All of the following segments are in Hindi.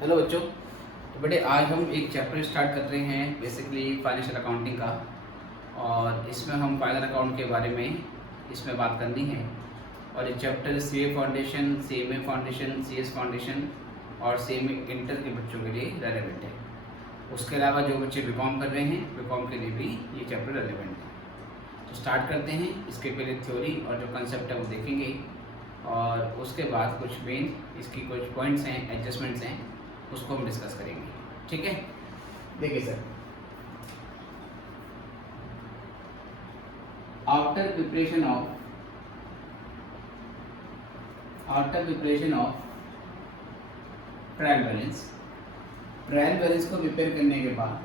हेलो बच्चों। तो बेटे आज हम एक चैप्टर स्टार्ट कर रहे हैं बेसिकली फाइनेंशियल अकाउंटिंग का। और इसमें हम फाइनल अकाउंट के बारे में इसमें बात करनी है। और ये chapter CA foundation, CMA foundation, CS foundation और सीएमए इंटर के बच्चों के लिए रेलेवेंट है। उसके अलावा जो बच्चे बीकॉम कर रहे हैं बीकॉम के लिए भी ये चैप्टर रेलेवेंट है। तो स्टार्ट करते हैं। इसके पहले थ्योरी और जो कंसेप्ट है वो देखेंगे और उसके बाद कुछ मेन इसकी कुछ पॉइंट्स हैं, एडजस्टमेंट्स हैं, उसको हम डिस्कस करेंगे। ठीक है, देखिए sir, after preparation of trial balance को प्रिपेयर करने के बाद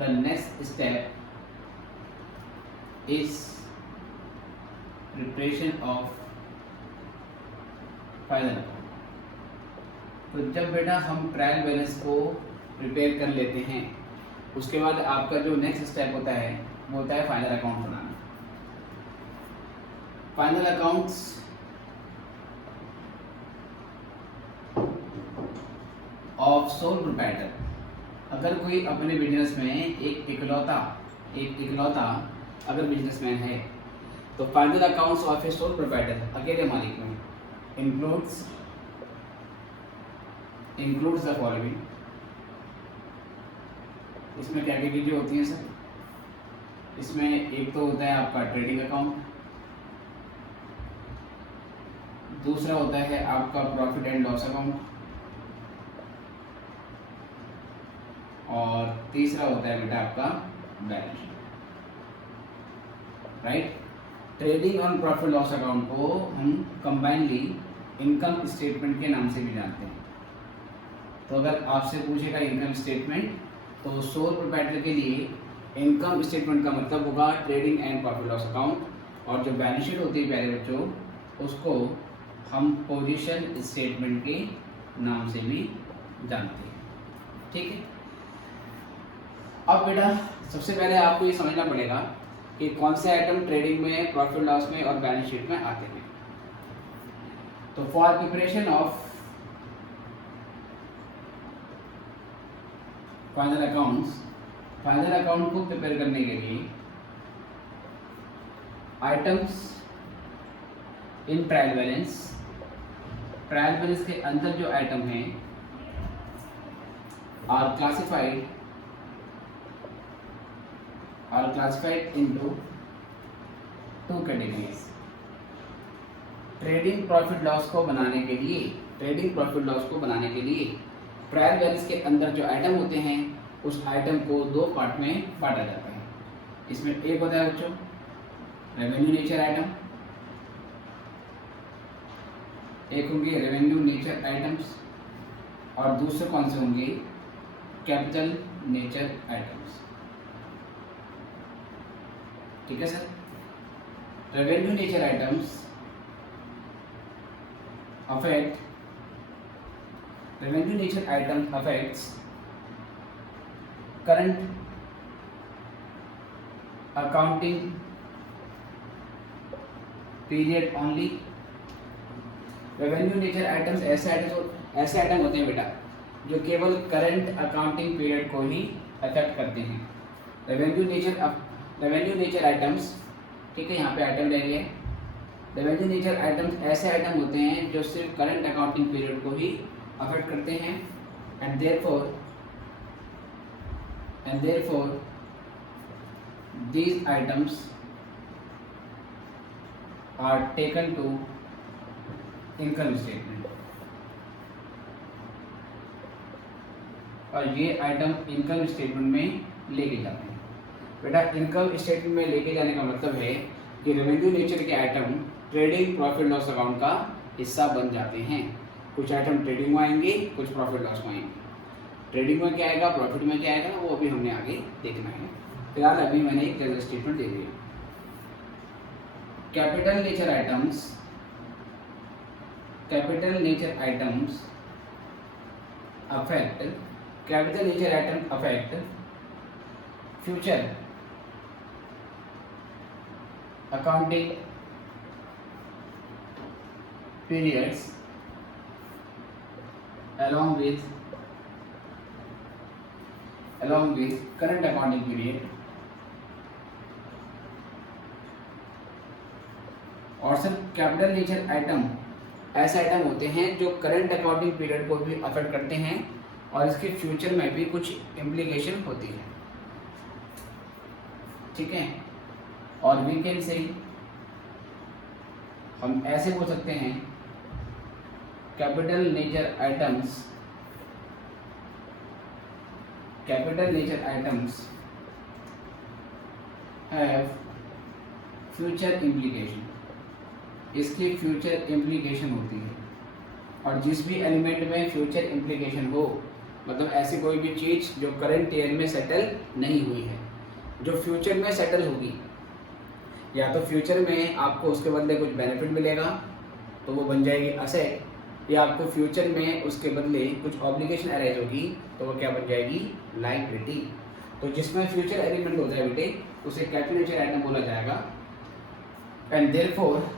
the next step is preparation of final account. तो जब बेटा हम ट्रायल बैलेंस को प्रिपेयर कर लेते हैं उसके बाद आपका जो नेक्स्ट स्टेप होता है वो होता है final account banana. Final accounts of sole proprietor. अगर कोई अपने बिजनेस में एक इकलौता अगर बिजनेसमैन है तो final accounts of A sole proprietor, अकेले मालिक में, includes the following। इसमें क्या क्या चीज़ें होती हैं सर? इसमें एक तो होता है आपका ट्रेडिंग अकाउंट, दूसरा होता है आपका प्रॉफिट एंड लॉस अकाउंट और तीसरा होता है बेटा आपका बैलेंस शीट। राइट। ट्रेडिंग और प्रॉफिट लॉस अकाउंट को हम कंबाइनली इनकम स्टेटमेंट के नाम से भी जानते हैं। तो अगर आपसे पूछेगा इनकम स्टेटमेंट तो सोल प्रोप्राइटर के लिए इनकम स्टेटमेंट का मतलब होगा trading and profit loss account, और जो बैलेंस शीट होती है प्यारे बच्चों उसको हम पोजीशन स्टेटमेंट के नाम से भी जानते हैं। ठीक है। अब बेटा सबसे पहले आपको ये समझना पड़ेगा कि कौन से आइटम ट्रेडिंग में, प्रॉफिट लॉस में और बैलेंस शीट में आते हैं। तो for preparation of final account को प्रिपेयर करने के लिए आइटम्स इन ट्रायल बैलेंस के अंदर जो आइटम हैं are classified into two categories. Trading profit loss को बनाने के लिए ट्रायल बैलेंस के अंदर जो आइटम होते हैं उस आइटम को दो पार्ट में बांटा जाता है। इसमें एक होता है बच्चों रेवेन्यू नेचर आइटम, एक होंगे रेवेन्यू नेचर आइटम्स और दूसरे कौन से होंगे कैपिटल नेचर आइटम्स। ठीक है sir. Revenue nature items affects current accounting period only। Revenue nature items ऐसे आइटम होते हैं बेटा जो केवल करंट अकाउंटिंग पीरियड को ही अफेक्ट करते हैं। रेवेन्यू नेचर आइटम्स, ठीक है, यहाँ पे आइटम ले लिए। रेवेन्यू नेचर आइटम्स ऐसे आइटम होते हैं जो सिर्फ करंट अकाउंटिंग पीरियड को ही अफेक्ट करते हैं and therefore these items are taken to income statement। और ये आइटम इनकम स्टेटमेंट में लेके जाते हैं। बेटा इनकम स्टेटमेंट में लेके जाने का मतलब है कि रेवेन्यू नेचर के item trading profit loss account का हिस्सा बन जाते हैं। कुछ आइटम ट्रेडिंग में आएंगे, कुछ प्रॉफिट लॉस में आएंगे। ट्रेडिंग में क्या आएगा, प्रॉफिट में क्या आएगा, वो अभी हमने आगे देखना है। फिलहाल अभी मैंने एक जनरल स्टेटमेंट दे दिया। Capital nature item affect future accounting periods along with current accounting period, और सर कैपिटल नेचर आइटम ऐसे आइटम होते हैं जो करंट अकाउंटिंग पीरियड को भी अफेक्ट करते हैं और इसके फ्यूचर में भी कुछ इम्प्लीकेशन होती है, ठीक है। और वी कैन से हम ऐसे बोल सकते हैं capital nature items have future implication, इसकी फ्यूचर इम्प्लीकेशन होती है। और जिस भी एलिमेंट में फ्यूचर इम्प्लीकेशन हो, मतलब ऐसी कोई भी चीज़ जो करंट ईयर में सेटल नहीं हुई है, जो फ्यूचर में सेटल होगी, या तो फ्यूचर में आपको उसके बदले कुछ बेनिफिट मिलेगा तो वो बन जाएगी असेट, या आपको फ्यूचर में उसके बदले कुछ ऑब्लिगेशन अराइज होगी तो वो क्या बन जाएगी, लायबिलिटी। तो जिसमें फ्यूचर एलिमेंट होता है बेटे उसे कैपिटल नेचर आइटम बोला जाएगा। And therefore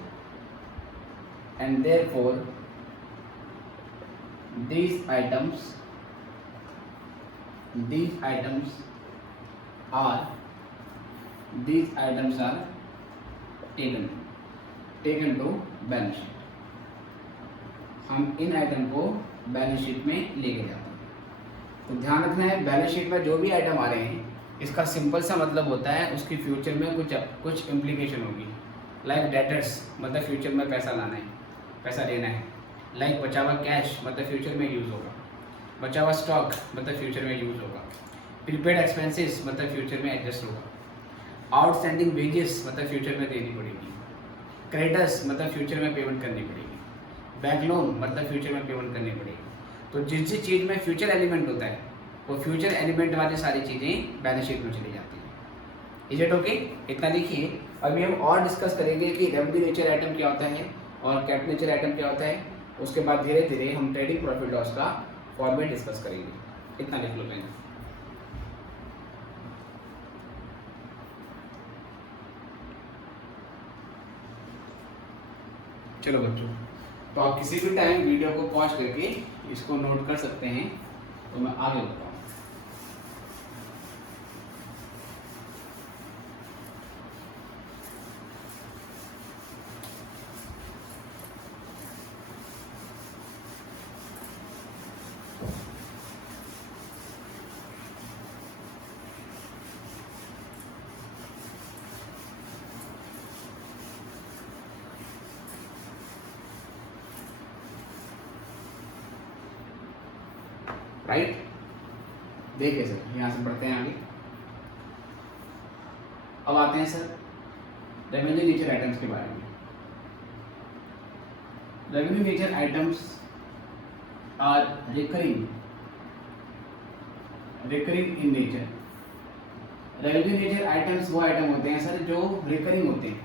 these items are taken to balance sheet. हम इन आइटम को बैलेंस शीट में लेके जाते हैं। तो ध्यान रखना है, बैलेंस शीट में जो भी आइटम आ रहे हैं इसका सिंपल सा मतलब होता है उसकी फ्यूचर में कुछ इम्प्लीकेशन होगी। लाइक डेटर्स मतलब फ्यूचर में पैसा लाना है, पैसा देना है। लाइक बचा हुआ कैश मतलब फ्यूचर में यूज़ होगा, बचा हुआ स्टॉक मतलब फ्यूचर में यूज़ होगा, प्रीपेड एक्सपेंसेस मतलब फ्यूचर में एडजस्ट होगा, आउटस्टैंडिंग वेजेस मतलब फ्यूचर में देनी पड़ेगी, क्रेडिटर्स मतलब फ्यूचर में पेमेंट करनी पड़ेगी, बैंक लोन मतलब फ्यूचर में पेमेंट करनी पड़ेगी। तो जिस चीज़ में फ्यूचर एलिमेंट होता है वो फ्यूचर एलिमेंट वाली सारी चीज़ें बैलेंस शीट में चली जाती हैं। Is it okay? इतना लिखिए। अभी हम और डिस्कस करेंगे कि रेवेन्यू नेचर आइटम क्या होता है और कैपिटल नेचर आइटम क्या होता है। उसके बाद धीरे धीरे हम ट्रेडिंग प्रॉफिट लॉस का फॉर्मेट डिस्कस करेंगे। इतना लिख लो मैंने। चलो बच्चों, तो आप किसी भी टाइम वीडियो को पॉज करके इसको नोट कर सकते हैं। तो मैं आगे बताऊँ। राइट, देखिए सर, यहाँ से बढ़ते हैं आगे। अब आते हैं सर रेवेन्यू नेचर आइटम्स के बारे में। Revenue nature items are recurring in nature. Revenue nature items वो आइटम होते हैं सर जो रिकरिंग होते हैं,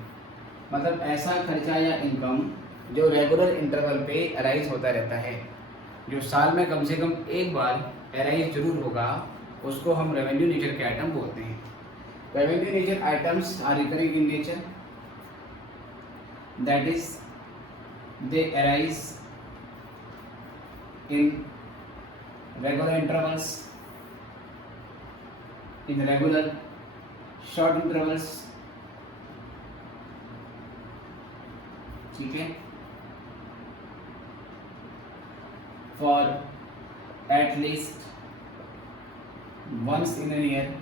मतलब ऐसा खर्चा या इनकम जो रेगुलर इंटरवल पे अराइज होता रहता है, जो साल में कम से कम एक बार अराइज जरूर होगा, उसको हम रेवेन्यू नेचर के आइटम बोलते हैं। Revenue nature items are recurring in nature, that is they arise in regular intervals, in regular short intervals, ठीक है, for at least once in an year,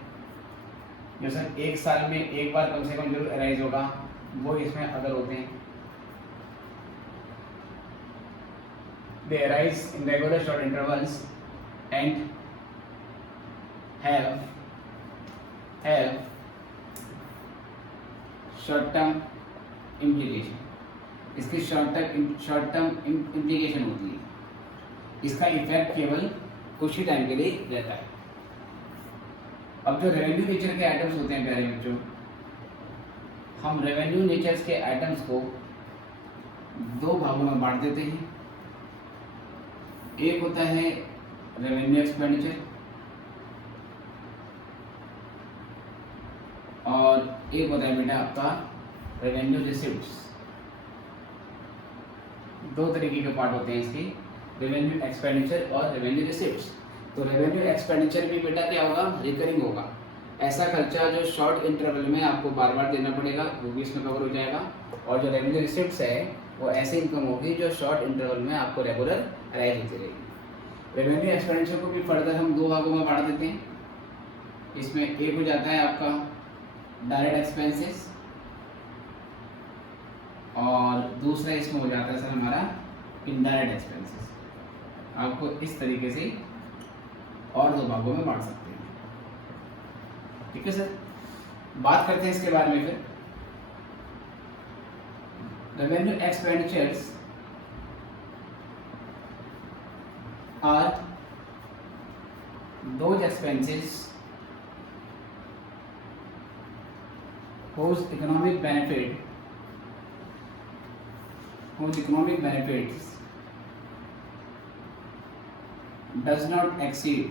जो सर एक साल में एक बार कम से कम जरूर अराइज होगा, वो इसमें अगर होते हैं। दे arise in regular short intervals and have short term implication. इसकी शॉर्ट टर्म इम्प्लीकेशन होती है, इसका इफेक्ट केवल कुछ ही टाइम के लिए रहता है। अब जो रेवेन्यू नेचर के आइटम्स होते हैं प्यारे बच्चों, हम रेवेन्यू नेचर्स के आइटम्स को दो भागों में बांट देते हैं। एक होता है रेवेन्यू एक्सपेंडिचर और एक होता है बेटा आपका रेवेन्यू रिसिप्ट्स। दो तरीके के पार्ट होते हैं इसके, रेवेन्यू एक्सपेंडिचर और रेवेन्यू रिसिप्ट्स। तो रेवेन्यू एक्सपेंडिचर भी बेटा क्या होगा, रिकरिंग होगा। ऐसा खर्चा जो शॉर्ट इंटरवल में आपको बार बार देना पड़ेगा वो भी इसमें कवर हो जाएगा। और जो रेवेन्यू रिसिप्ट्स है वो ऐसी इनकम होगी जो शॉर्ट इंटरवल में आपको रेगुलर अराइज होती रहेगी। रेवेन्यू एक्सपेंडिचर को भी फर्दर हम दो भागों में बांट देते हैं। इसमें एक हो जाता है आपका डायरेक्ट एक्सपेंसेस और दूसरा इसमें हो जाता है सर हमारा इनडायरेक्ट एक्सपेंसेस। आपको इस तरीके से और दो भागों में बांट सकते हैं। ठीक है सर, बात करते हैं इसके बारे में फिर। Revenue expenditures are those expenses whose economic benefits does not exceed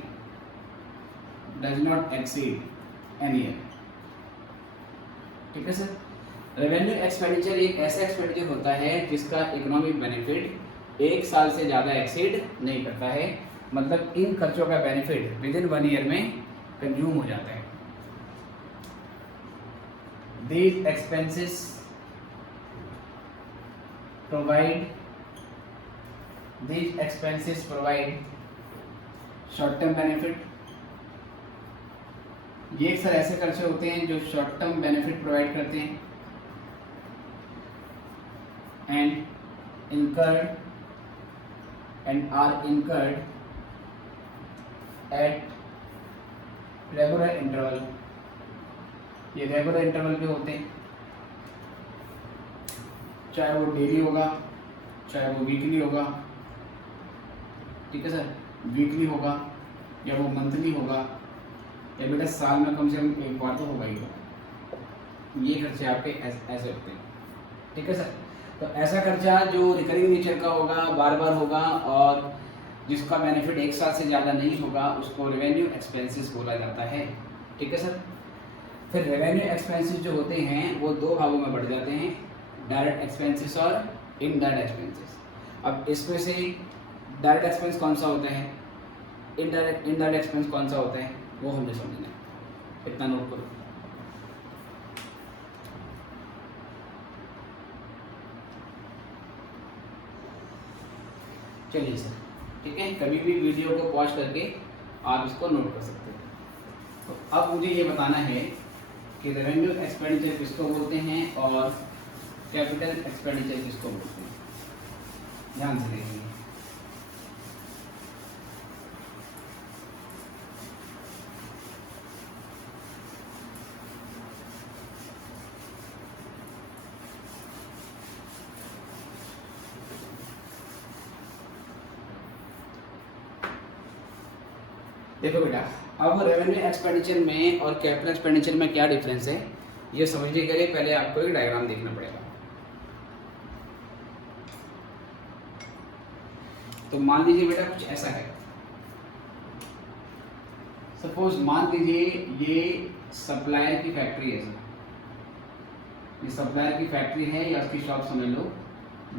any year। ठीक है सर, रेवेन्यू एक्सपेंडिचर एक ऐसा एक्सपेंडिचर होता है जिसका इकोनॉमिक बेनिफिट एक साल से ज़्यादा एक्सीड नहीं करता है, मतलब इन खर्चों का बेनिफिट विद इन 1 ईयर में कंज्यूम हो जाता है। These expenses provide short term benefit. ये सर ऐसे खर्चे होते हैं जो शॉर्ट टर्म बेनिफिट प्रोवाइड करते हैं and are incurred at regular interval. ये रेगुलर इंटरवल पे होते हैं, चाहे वो डेली होगा चाहे वो वीकली होगा। ठीक है सर, वीकली होगा या वो मंथली होगा या बेटा साल में कम से कम एक बार तो होगा ही होगा। ये खर्चे आपके ऐसे होते हैं। ठीक है सर, तो ऐसा खर्चा जो रिकरिंग नेचर का होगा, बार बार होगा और जिसका बेनिफिट एक साल से ज़्यादा नहीं होगा उसको रेवेन्यू एक्सपेंसेस बोला जाता है। ठीक है सर, फिर रेवेन्यू एक्सपेंसेस जो होते हैं वो दो भागों में बढ़ जाते हैं, डायरेक्ट एक्सपेंसेस और इनडायरेक्ट एक्सपेंसेस। अब इसमें से डायरेक्ट एक्सपेंस कौन सा होता है, इनडायरेक्ट एक्सपेंस कौन सा होता है, वो हमने समझना है। इतना नोट करो। चलिए सर, ठीक है, कभी भी वीडियो को पॉज करके आप इसको नोट कर सकते हैं। तो अब मुझे ये बताना है कि रेवेन्यू एक्सपेंडिचर किसको बोलते हैं और कैपिटल एक्सपेंडिचर किसको बोलते हैं। ध्यान से देखिए। देखो बेटा, अब रेवेन्यू एक्सपेंडिचर में और कैपिटल एक्सपेंडिचर में क्या डिफरेंस है ये समझने के लिए पहले आपको एक डायग्राम देखना पड़ेगा। तो मान लीजिए बेटा कुछ ऐसा है, सपोज मान लीजिए ये सप्लायर की फैक्ट्री है सर, ये सप्लायर की फैक्ट्री है या उसकी शॉप समझ लो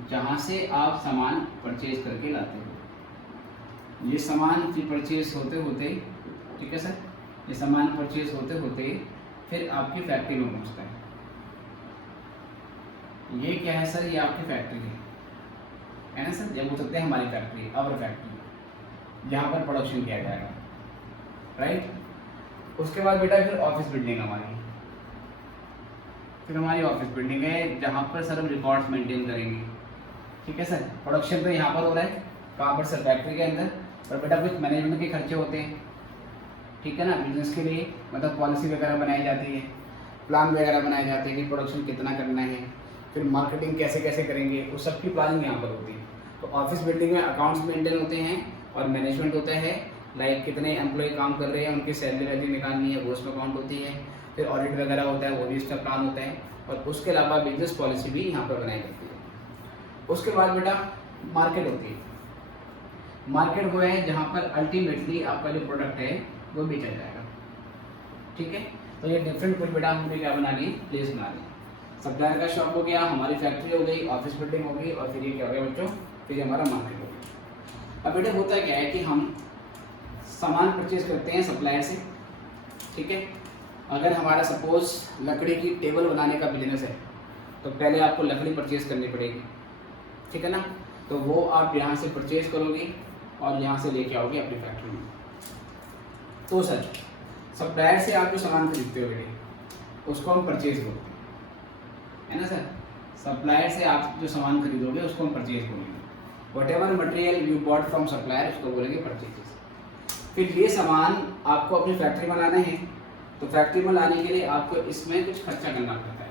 जहाँ से आप सामान परचेज करके लाते हो। ये सामान की परचेज होते होते, ठीक है सर, ये सामान परचेज होते होते फिर आपकी फैक्ट्री में पहुंचता है। ये क्या है सर, ये आपकी फैक्ट्री है ना सर, जब बोल सकते हैं हमारी फैक्ट्री, आवर फैक्ट्री, यहाँ पर प्रोडक्शन किया जाएगा, राइट। उसके बाद बेटा फिर ऑफिस बिल्डिंग हमारी, फिर हमारी ऑफिस बिल्डिंग है जहाँ पर सर हम रिकॉर्ड्स मेंटेन करेंगे। ठीक है सर, प्रोडक्शन तो यहाँ पर हो रहा है, कहाँ पर सर, फैक्ट्री के अंदर। और बेटा कुछ मैनेजमेंट के खर्चे होते हैं, ठीक है ना, बिजनेस के लिए, मतलब पॉलिसी वगैरह बनाई जाती है, प्लान वगैरह बनाए जाते हैं कि प्रोडक्शन कितना करना है, फिर मार्केटिंग कैसे कैसे करेंगे, उस सब की प्लानिंग यहाँ पर होती है। तो ऑफिस बिल्डिंग में अकाउंट्स मेंटेन होते हैं और मैनेजमेंट होता है, लाइक कितने एम्प्लॉय काम कर रहे हैं, उनकी सैलरी वैलरी निकालनी है वो उसमें काउंट होती है, फिर ऑडिट वगैरह होता है वो भी इसका प्लान होता है, और उसके अलावा बिजनेस पॉलिसी भी यहाँ पर बनाई जाती है। उसके बाद बेटा मार्केट होती है, मार्केट वो है जहाँ पर अल्टीमेटली आपका जो प्रोडक्ट है वो बेचा जाएगा। ठीक है, तो ये डिफरेंट कुछ बेटा हमने क्या बना ली, प्लेस बना ली। सप्लायर का शॉप हो गया, हमारी फैक्ट्री हो गई, ऑफिस बिल्डिंग हो गई, और फिर ये क्या हो गया बच्चों, फिर ये हमारा मार्केट हो गया। अब बेटा होता क्या है कि हम सामान परचेज करते हैं सप्लायर से, ठीक है। अगर हमारा सपोज लकड़ी की टेबल बनाने का बिजनेस है तो पहले आपको लकड़ी परचेज करनी पड़ेगी, ठीक है ना। तो वो आप यहाँ से परचेज करोगे और यहाँ से लेके आओगे अपनी फैक्ट्री में। तो सर सप्लायर से आप जो सामान खरीदते हो बेटे उसको हम परचेज बोलते हैं, है ना सर। सप्लायर से आप जो सामान खरीदोगे उसको हम परचेज बोलेंगे। What ever material you bought from supplier उसको बोलेंगे परचेजेस। फिर ये सामान आपको अपनी फैक्ट्री बनाना है, तो फैक्ट्री में लाने के लिए आपको इसमें कुछ खर्चा करना पड़ता है।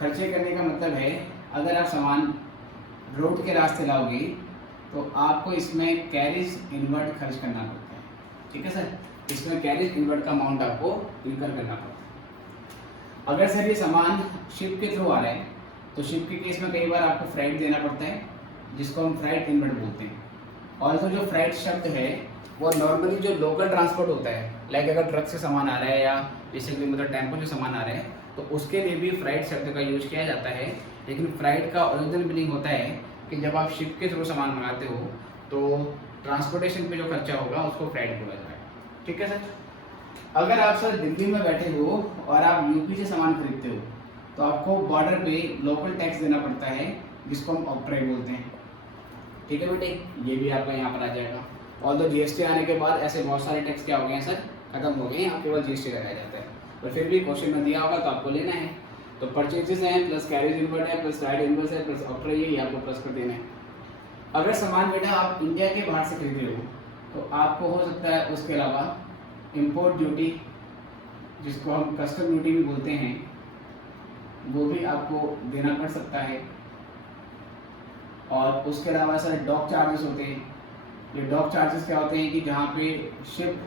खर्चे करने का मतलब है अगर आप सामान रोड के रास्ते लाओगे तो आपको इसमें कैरेज इनवर्ट खर्च करना पड़ता है, ठीक है सर। इसमें कैरेज इनवर्ट का अमाउंट आपको इनकर करना पड़ता है। अगर सर ये सामान शिप के थ्रू आ रहा है तो शिप के केस में कई बार आपको फ्राइट देना पड़ता है, जिसको हम फ्राइट इनवर्ट बोलते हैं। और तो जो फ्राइट शब्द है वो नॉर्मली जो लोकल ट्रांसपोर्ट होता है, लाइक अगर ट्रक से सामान आ रहा है या बेसिकली मतलब टेम्पो से सामान आ रहा है तो उसके लिए भी फ्राइट शब्द का यूज किया जाता है। लेकिन फ्राइट का ओरिजिनल मीनिंग होता है कि जब आप शिप के थ्रू सामान मंगाते हो तो ट्रांसपोर्टेशन पे जो खर्चा होगा उसको फ्राइट बोला जाएगा, ठीक है सर। अगर आप सर दिल्ली में बैठे हो और आप यूपी से सामान खरीदते हो तो आपको बॉर्डर पे लोकल टैक्स देना पड़ता है, जिसको हम ऑक्ट्राई बोलते हैं, ठीक है बेटे। ये भी आपका यहाँ पर आ जाएगा। और तो जीएसटी आने के बाद ऐसे बहुत सारे टैक्स क्या हो गए हैं सर, खत्म हो गए हैं, यहाँ केवल जीएसटी लगाया जाता है। पर फिर भी क्वेश्चन में दिया होगा तो आपको लेना है। तो परचेजेस हैं प्लस कैरेज इनवर्ट है प्लस राइड इनवर्स है प्लस ऑक्ट्राई, यही आपको प्लस कर देना है। अगर सामान बेटा आप इंडिया के बाहर से खरीदे हो तो आपको हो सकता है उसके अलावा इम्पोर्ट ड्यूटी, जिसको हम कस्टम ड्यूटी भी बोलते हैं, वो भी आपको देना पड़ सकता है। और उसके अलावा सर डॉक चार्जेस होते हैं। ये डॉक चार्जेस क्या होते हैं कि जहाँ पे शिप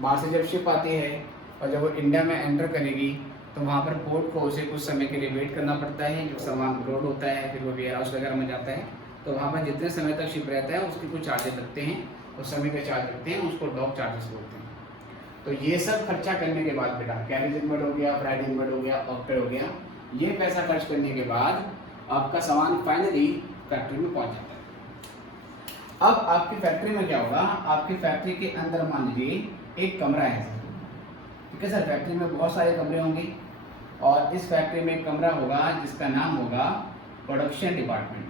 बाहर से जब शिप आती है और जब वो इंडिया में एंटर करेगी तो वहाँ पर पोर्ट को उसे कुछ समय के लिए वेट करना पड़ता है। जब सामान लोड होता है फिर वो वेयर हाउस वगैरह में जाता है तो वहाँ पर जितने समय तक शिप रहता है उसके कुछ चार्जेस लगते हैं, उस समय के चार्ज लगते हैं, उसको डॉक चार्जेस बोलते हैं। तो ये सब खर्चा करने के बाद बेटा कैरेज इनवर्ट हो गया, फ्राइड इनवर्ट हो गया, ऑक्ट्राई हो गया, ये पैसा खर्च करने के बाद आपका सामान फाइनली फैक्ट्री में पहुँच जाता है। अब आपकी फैक्ट्री में क्या होगा, आपकी फैक्ट्री के अंदर मान लीजिए एक कमरा है सर, ठीक है सर। फैक्ट्री में बहुत सारे कमरे होंगे और इस फैक्ट्री में एक कमरा होगा जिसका नाम होगा production department,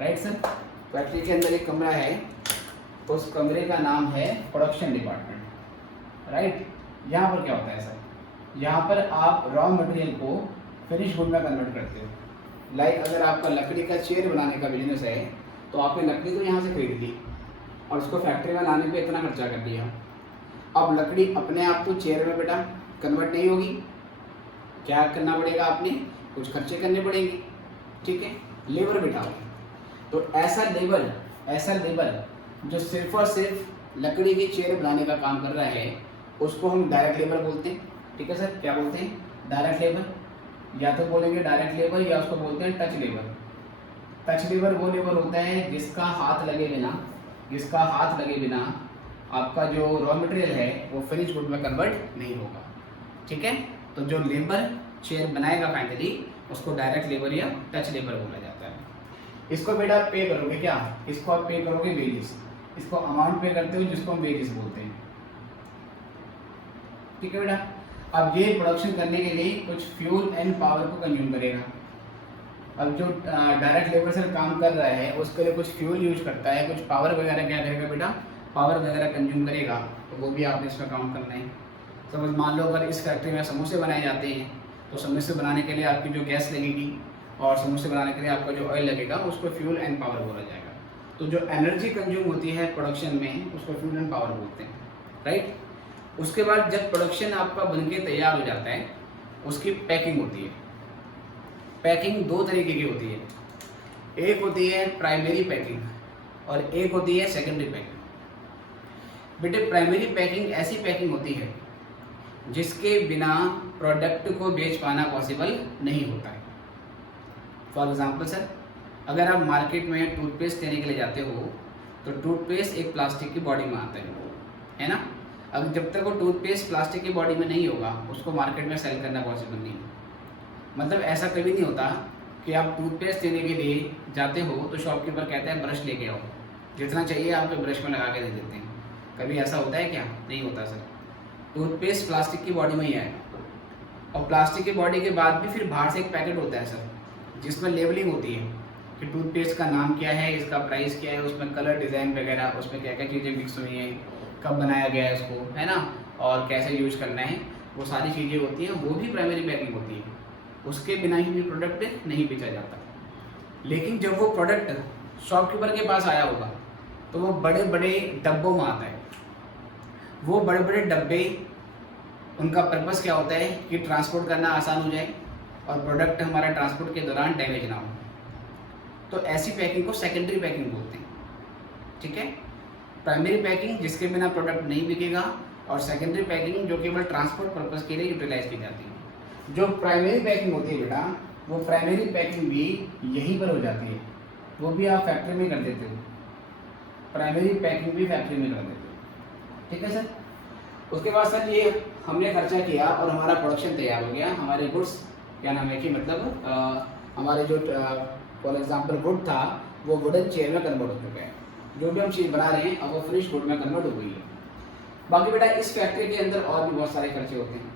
right sir. Factory के अंदर एक कमरा है, उस कमरे का नाम है प्रोडक्शन डिपार्टमेंट, राइट। यहाँ पर क्या होता है सर, यहाँ पर आप रॉ मटेरियल को फिनिश गुड में कन्वर्ट करते हो। लाइक अगर आपका लकड़ी का चेयर बनाने का बिजनेस है तो आपने लकड़ी तो यहाँ से खरीद ली और उसको फैक्ट्री में लाने पे इतना खर्चा कर दिया। अब लकड़ी अपने आप तो चेयर में बेटा कन्वर्ट नहीं होगी, क्या करना पड़ेगा, आपने कुछ खर्चे करने पड़ेंगे, ठीक है, लेबर बिठाओगे। तो ऐसा लेबर जो सिर्फ और सिर्फ लकड़ी की चेयर बनाने का काम कर रहा है उसको हम डायरेक्ट लेबर बोलते हैं, ठीक है सर। क्या बोलते हैं, डायरेक्ट लेबर, या तो बोलेंगे डायरेक्ट लेबर या उसको बोलते हैं टच लेबर। टच लेबर वो लेबर होता है जिसका हाथ लगे बिना आपका जो रॉ मटेरियल है वो फिनिश गुड में कन्वर्ट नहीं होगा, ठीक है। तो जो लेबर चेयर बनाएगा फाइनली उसको डायरेक्ट लेबर या टच लेबर बोला जाता है। इसको बेटा आप पे करोगे क्या, इसको आप पे करोगे वेजेस, इसको अमाउंट पे करते हो जिसको हम वेजेस बोलते हैं, ठीक है बेटा। अब ये प्रोडक्शन करने के लिए कुछ फ्यूल एंड पावर को कंज्यूम करेगा। अब जो डायरेक्ट लेबर से काम कर रहा है उसके लिए कुछ फ्यूल यूज करता है, कुछ पावर वगैरह क्या करेगा बेटा, पावर वगैरह कंज्यूम करेगा, तो वो भी आपने इसमें काउंट करना है। समझ मान लो अगर इस फैक्ट्री में समोसे बनाए जाते हैं तो समोसे बनाने के लिए आपकी जो गैस लगेगी और समोसे बनाने के लिए आपका जो ऑयल लगेगा उसको फ्यूल एंड पावर बोला जाएगा। तो जो एनर्जी कंज्यूम होती है प्रोडक्शन में उसको फ्यूल एंड पावर बोलते हैं, राइट। उसके बाद जब प्रोडक्शन आपका बनके तैयार हो जाता है उसकी पैकिंग होती है। पैकिंग दो तरीके की होती है, एक होती है प्राइमरी पैकिंग और एक होती है सेकेंडरी पैकिंग। बेटे प्राइमरी पैकिंग ऐसी पैकिंग होती है जिसके बिना प्रोडक्ट को बेच पाना पॉसिबल नहीं होता है। फॉर एग्जांपल सर, अगर आप मार्केट में टूथपेस्ट लेने के लिए जाते हो तो टूथपेस्ट एक प्लास्टिक की बॉडी में आता है ना। अब जब तक वो टूथपेस्ट प्लास्टिक की बॉडी में नहीं होगा उसको मार्केट में सेल करना पॉसिबल नहीं। मतलब ऐसा कभी नहीं होता कि आप टूथपेस्ट लेने के लिए जाते हो तो शॉपकीपर कहता है ब्रश लेके आओ, जितना चाहिए आपके ब्रश में लगा के दे देते हैं। कभी ऐसा होता है क्या? नहीं होता सर। टूथपेस्ट प्लास्टिक की बॉडी में ही आएगा, और प्लास्टिक की बॉडी के बाद भी फिर बाहर से एक पैकेट होता है सर, जिसमें लेबलिंग होती है कि टूथपेस्ट का नाम क्या है, इसका प्राइस क्या है, उसमें कलर डिज़ाइन वगैरह, उसमें क्या क्या चीज़ें मिक्स हुई हैं, कब बनाया गया है उसको, है ना, और कैसे यूज करना है, वो सारी चीज़ें होती हैं। वो भी प्राइमरी पैकिंग होती है, उसके बिना ही भी प्रोडक्ट नहीं बेचा जाता। लेकिन जब वो प्रोडक्ट शॉपकीपर के पास आया होगा तो वो बड़े बड़े डब्बों में आता है। वो बड़े बड़े डब्बे, उनका पर्पस क्या होता है कि ट्रांसपोर्ट करना आसान हो जाए और प्रोडक्ट हमारा ट्रांसपोर्ट के दौरान डैमेज ना हो। तो ऐसी पैकिंग को सेकेंडरी पैकिंग बोलते हैं, ठीक है। प्राइमरी पैकिंग जिसके बिना प्रोडक्ट नहीं बिकेगा, और सेकेंडरी पैकिंग जो केवल ट्रांसपोर्ट पर्पस के लिए यूटिलाइज की जाती है। जो प्राइमरी पैकिंग होती है बेटा, वो प्राइमरी पैकिंग भी यहीं पर हो जाती है, वो भी आप फैक्ट्री में कर देते हो। प्राइमरी पैकिंग भी फैक्ट्री में कर देते हो, ठीक है सर। उसके बाद सर ये हमने खर्चा किया और हमारा प्रोडक्शन तैयार हो गया। हमारे गुड्स क्या नाम है कि मतलब हमारे जो फॉर एग्जांपल गुड था वो वुडन चेयर में कन्वर्ट हो चुका है। जो भी हम चीज़ बना रहे हैं अब वो फिनिश गुड में कन्वर्ट हो गई है। बाकी बेटा इस फैक्ट्री के अंदर और भी बहुत सारे खर्चे होते हैं।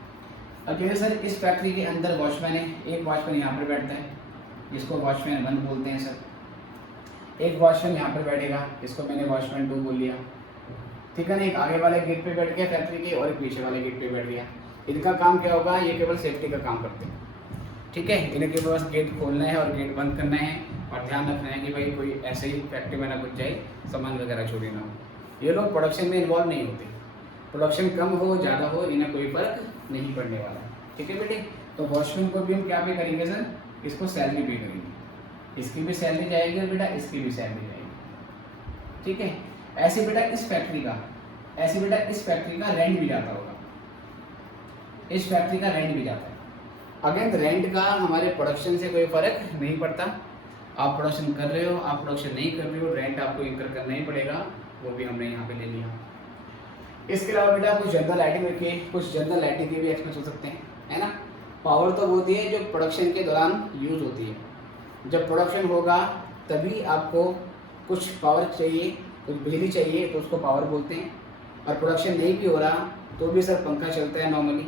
अब जैसे सर इस फैक्ट्री के अंदर वॉचमैन है, एक वॉचमैन यहाँ पर बैठता है जिसको वॉचमैन 1 बोलते हैं सर। एक वॉचमैन यहाँ पर बैठेगा, इसको मैंने वॉचमैन 2 बोल लिया, ठीक है ना। एक आगे वाले गेट पे बैठ गया फैक्ट्री के, और एक पीछे वाले गेट पे बैठ गया। इनका काम क्या होगा, ये केवल सेफ्टी का काम करते हैं, ठीक है। इन्हें केवल बस गेट खोलना है और गेट बंद करना है, और ध्यान रखना है कि भाई कोई ऐसे ही फैक्ट्री में ना घुस जाए, सामान वगैरह चोरी ना हो। ये लोग प्रोडक्शन में इन्वॉल्व नहीं होते, प्रोडक्शन कम हो ज़्यादा हो इन्हें कोई फर्क नहीं पड़ने वाला, ठीक है बेटे। तो वॉचमैन को भी हम क्या पे करेंगे सर, इसको सैलरी पे करेंगे, इसकी भी सैलरी जाएगी और बेटा इसकी भी सैलरी जाएगी, ठीक है। ऐसे बेटा इस फैक्ट्री का रेंट भी जाता होगा, इस फैक्ट्री का रेंट भी जाता है। अगेन रेंट का हमारे प्रोडक्शन से कोई फर्क नहीं पड़ता। आप प्रोडक्शन कर रहे हो, आप प्रोडक्शन नहीं कर रहे हो, रेंट आपको इंकर करना ही पड़ेगा, वो भी हमने यहाँ पे ले लिया। इसके अलावा बेटा कुछ जनरल लाइटिंग रखिए, कुछ जनरल लाइटिंग के भी एक्सपेंस हो सकते हैं, है ना। पावर तो होती है जो प्रोडक्शन के दौरान यूज होती है। जब प्रोडक्शन होगा तभी आपको कुछ पावर चाहिए, कुछ बिजली चाहिए, तो उसको पावर बोलते हैं। और प्रोडक्शन नहीं भी हो रहा तो भी सर पंखा चलता है नॉर्मली,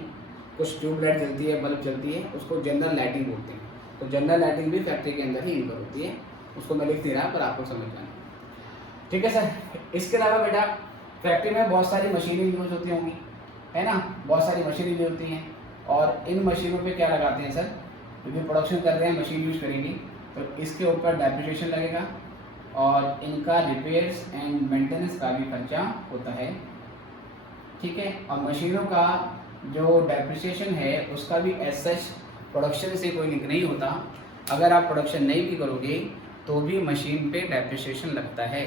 कुछ ट्यूबलाइट जलती है, बल्ब जलती है, उसको जनरल लाइटिंग बोलते हैं। तो जनरल लाइटिंग भी फैक्ट्री के अंदर ही इनकर होती है, उसको मैं लिख नहीं रहा पर आपको समझ जाना, ठीक है सर। इसके अलावा बेटा फैक्ट्री में बहुत सारी मशीनें यूज होती होंगी, है ना, बहुत सारी मशीनें यूज होती हैं। और इन मशीनों पे क्या लगाते हैं सर, क्योंकि प्रोडक्शन कर रहे हैं मशीन यूज करेंगे तो इसके ऊपर डेप्रिसिएशन लगेगा, और इनका रिपेयर्स एंड मेंटेनेंस का भी खर्चा होता है, ठीक है। और मशीनों का जो डेप्रिसिएशन है उसका भी एज सच प्रोडक्शन से कोई लिंक नहीं होता। अगर आप प्रोडक्शन नहीं भी करोगे तो भी मशीन पे डेप्रिसिएशन लगता है,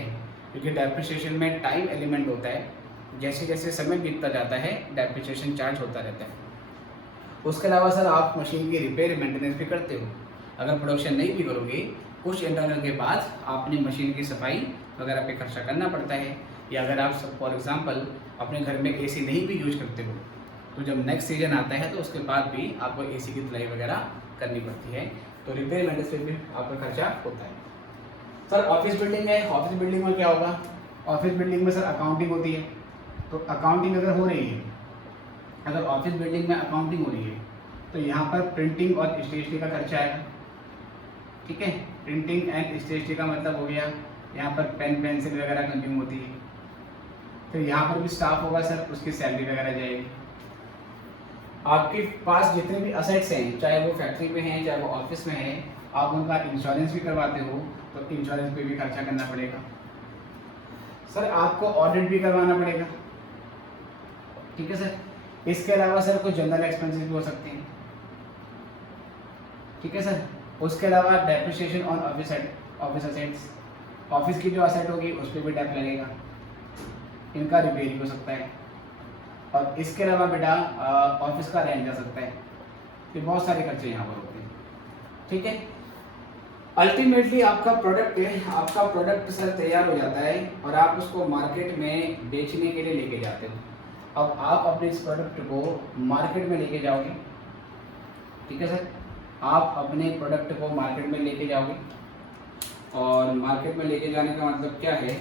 क्योंकि डेप्रिसिएशन में टाइम एलिमेंट होता है। जैसे जैसे समय बीतता जाता है डेप्रिसिएशन चार्ज होता रहता है। उसके अलावा सर आप मशीन की रिपेयर मेंटेनेंस भी करते हो। अगर प्रोडक्शन नहीं भी करोगे कुछ इंटरवल के बाद आपने मशीन की सफाई वगैरह पे खर्चा करना पड़ता है। या अगर आप फॉर एग्जांपल अपने घर में एसी नहीं भी यूज करते हो तो जब नेक्स्ट सीजन आता है तो उसके बाद भी आपको एसी की धुलाई वगैरह करनी पड़ती है, तो रिपेयर मेंटेनेंस पे भी आपका खर्चा होता है। सर ऑफिस बिल्डिंग है, ऑफिस बिल्डिंग में क्या होगा, ऑफिस बिल्डिंग में सर अकाउंटिंग होती है। तो अकाउंटिंग अगर हो रही है, अगर ऑफिस बिल्डिंग में अकाउंटिंग हो रही है तो यहाँ पर प्रिंटिंग और स्टेशनरी का खर्चा आएगा, ठीक है। प्रिंटिंग एंड स्टेशनरी का मतलब हो गया यहाँ पर पेन पेंसिल वगैरह कंज्यूम होती है। फिर यहाँ पर भी स्टाफ होगा सर, उसकी सैलरी वगैरह जाएगी। आपके पास जितने भी असेट्स हैं, चाहे वो फैक्ट्री में हैं चाहे वो ऑफिस में है, आप उनका इंश्योरेंस भी करवाते हो तो इंश्योरेंस पे भी खर्चा करना पड़ेगा। सर आपको ऑडिट भी करवाना पड़ेगा, ठीक है सर। इसके अलावा सर कुछ जनरल एक्सपेंसेस भी हो सकते हैं, ठीक है सर। उसके अलावा depreciation on office assets, office की जो असेट होगी उस पर भी डेप लगेगा, इनका रिपेयर हो सकता है। और इसके अलावा बेटा ऑफिस का रेंट जा सकता है। तो बहुत सारे खर्चे यहाँ पर होते हैं, ठीक है। अल्टीमेटली आपका प्रोडक्ट सर तैयार हो जाता है और आप उसको मार्केट में बेचने के लिए लेके जाते हो। अब आप अपने इस प्रोडक्ट को मार्केट में लेके जाओगे, ठीक है सर। आप अपने प्रोडक्ट को मार्केट में लेके जाओगे और मार्केट में लेके जाने का मतलब क्या है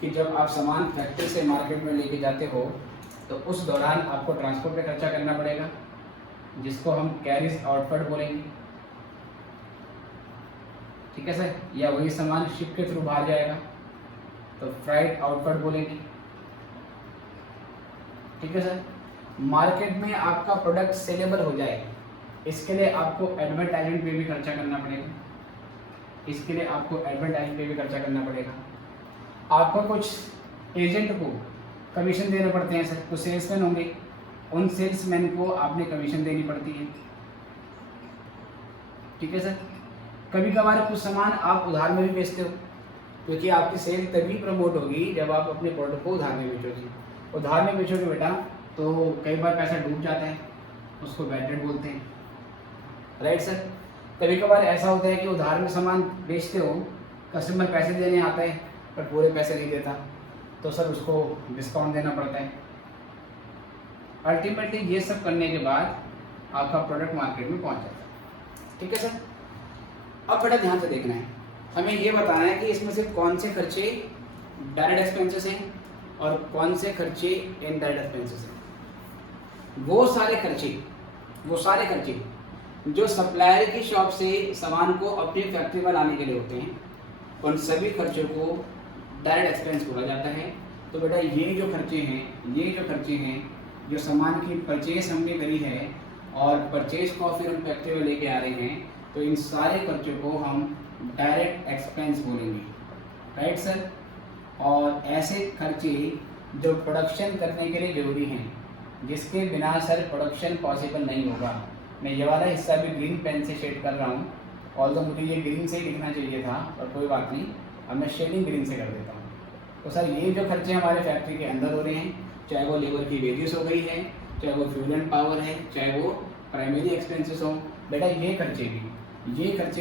कि जब आप सामान फैक्ट्री से मार्केट में लेके जाते हो तो उस दौरान आपको ट्रांसपोर्ट पे खर्चा करना पड़ेगा, जिसको हम कैरिज आउटवर्ड बोलेंगे। ठीक है सर, या वही सामान शिप के थ्रू बाहर जाएगा तो फ्राइट आउटवर्ड बोलेंगे। ठीक है सर, मार्केट में आपका प्रोडक्ट सेलेबल हो जाए इसके लिए आपको एडवर्टाइजमेंट पे भी खर्चा करना पड़ेगा, इसके लिए आपको एडवर्टाइजमेंट पे भी खर्चा करना पड़ेगा। आपको कुछ एजेंट को कमीशन देने पड़ते हैं सर, कुछ सेल्समैन होंगे, उन सेल्समैन को आपने कमीशन देनी पड़ती है। ठीक है सर, कभी कभार कुछ सामान आप उधार में भी बेचते हो, क्योंकि आपकी सेल तभी प्रमोट होगी जब आप अपने प्रोडक्ट को उधार में बेचोगे। उधार में बेचोगे बेटा तो कई बार पैसा डूब जाता है, उसको बैड डेट बोलते हैं, राइट सर। कभी कभार ऐसा होता है कि उधार में सामान बेचते हो, कस्टमर पैसे देने आता है पर पूरे पैसे नहीं देता, तो सर उसको डिस्काउंट देना पड़ता है। अल्टीमेटली ये सब करने के बाद आपका प्रोडक्ट मार्केट में पहुंच जाता है। ठीक है सर, अब बड़ा ध्यान से देखना है, हमें ये बताना है कि इसमें से कौन से खर्चे डायरेक्ट एक्सपेंसेस हैं और कौन से खर्चे इनडायरेक्ट एक्सपेंसेस हैं। वो सारे खर्चे जो सप्लायर की शॉप से सामान को अपनी फैक्ट्री में लाने के लिए होते हैं, उन सभी खर्चों को डायरेक्ट एक्सपेंस बोला जाता है। तो बेटा ये जो खर्चे हैं जो सामान की परचेज हमने करी है और परचेज को फिर हम फैक्ट्री में लेके आ रहे हैं, तो इन सारे खर्चों को हम डायरेक्ट एक्सपेंस बोलेंगे, राइट सर। और ऐसे खर्चे जो प्रोडक्शन करने के लिए ज़रूरी हैं, जिसके बिना सर प्रोडक्शन पॉसिबल नहीं होगा। मैं ये वाला हिस्सा भी ग्रीन पेन से शेड कर रहा हूँ, ऑल्दो मुझे ये ग्रीन से ही लिखना चाहिए था, पर कोई बात नहीं, अब मैं शेडिंग ग्रीन से कर देता हूँ। तो सर ये जो खर्चे हमारे फैक्ट्री के अंदर हो रहे हैं, चाहे वो लेबर की वेजेस हो गई है, चाहे वो फ्यूल एंड पावर है, चाहे वो प्राइमरी एक्सपेंसेस हो, बेटा ये खर्चे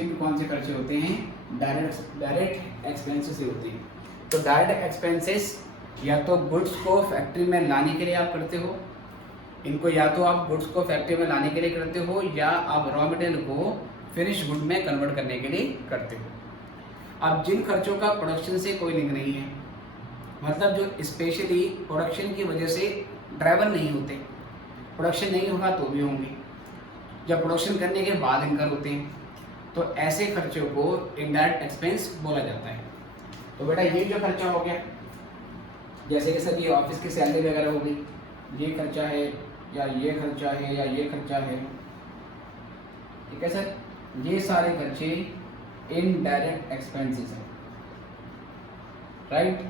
भी कौन से खर्चे होते हैं, डायरेक्ट एक्सपेंसेस ही होते हैं। तो डायरेक्ट एक्सपेंसेस या तो गुड्स को फैक्ट्री में लाने के लिए आप करते हो, इनको या तो आप गुड्स को फैक्ट्री में लाने के लिए करते हो या आप रॉ मटेरियल को फिनिश गुड में कन्वर्ट करने के लिए करते हो। अब जिन खर्चों का प्रोडक्शन से कोई लिंक नहीं है, मतलब जो स्पेशली प्रोडक्शन की वजह से ड्राइवर नहीं होते, प्रोडक्शन नहीं होगा तो भी होंगे, जब प्रोडक्शन करने के बाद इनकर होते हैं, तो ऐसे खर्चों को इनडायरेक्ट एक्सपेंस बोला जाता है। तो बेटा ये जो खर्चा हो गया, जैसे कि सर ये ऑफिस की सैलरी वगैरह हो गई, ये खर्चा है या ये खर्चा है या ये खर्चा है, ठीक है सर, ये सारे खर्चे इनडायरेक्ट एक्सपेंसेस हैं, राइट।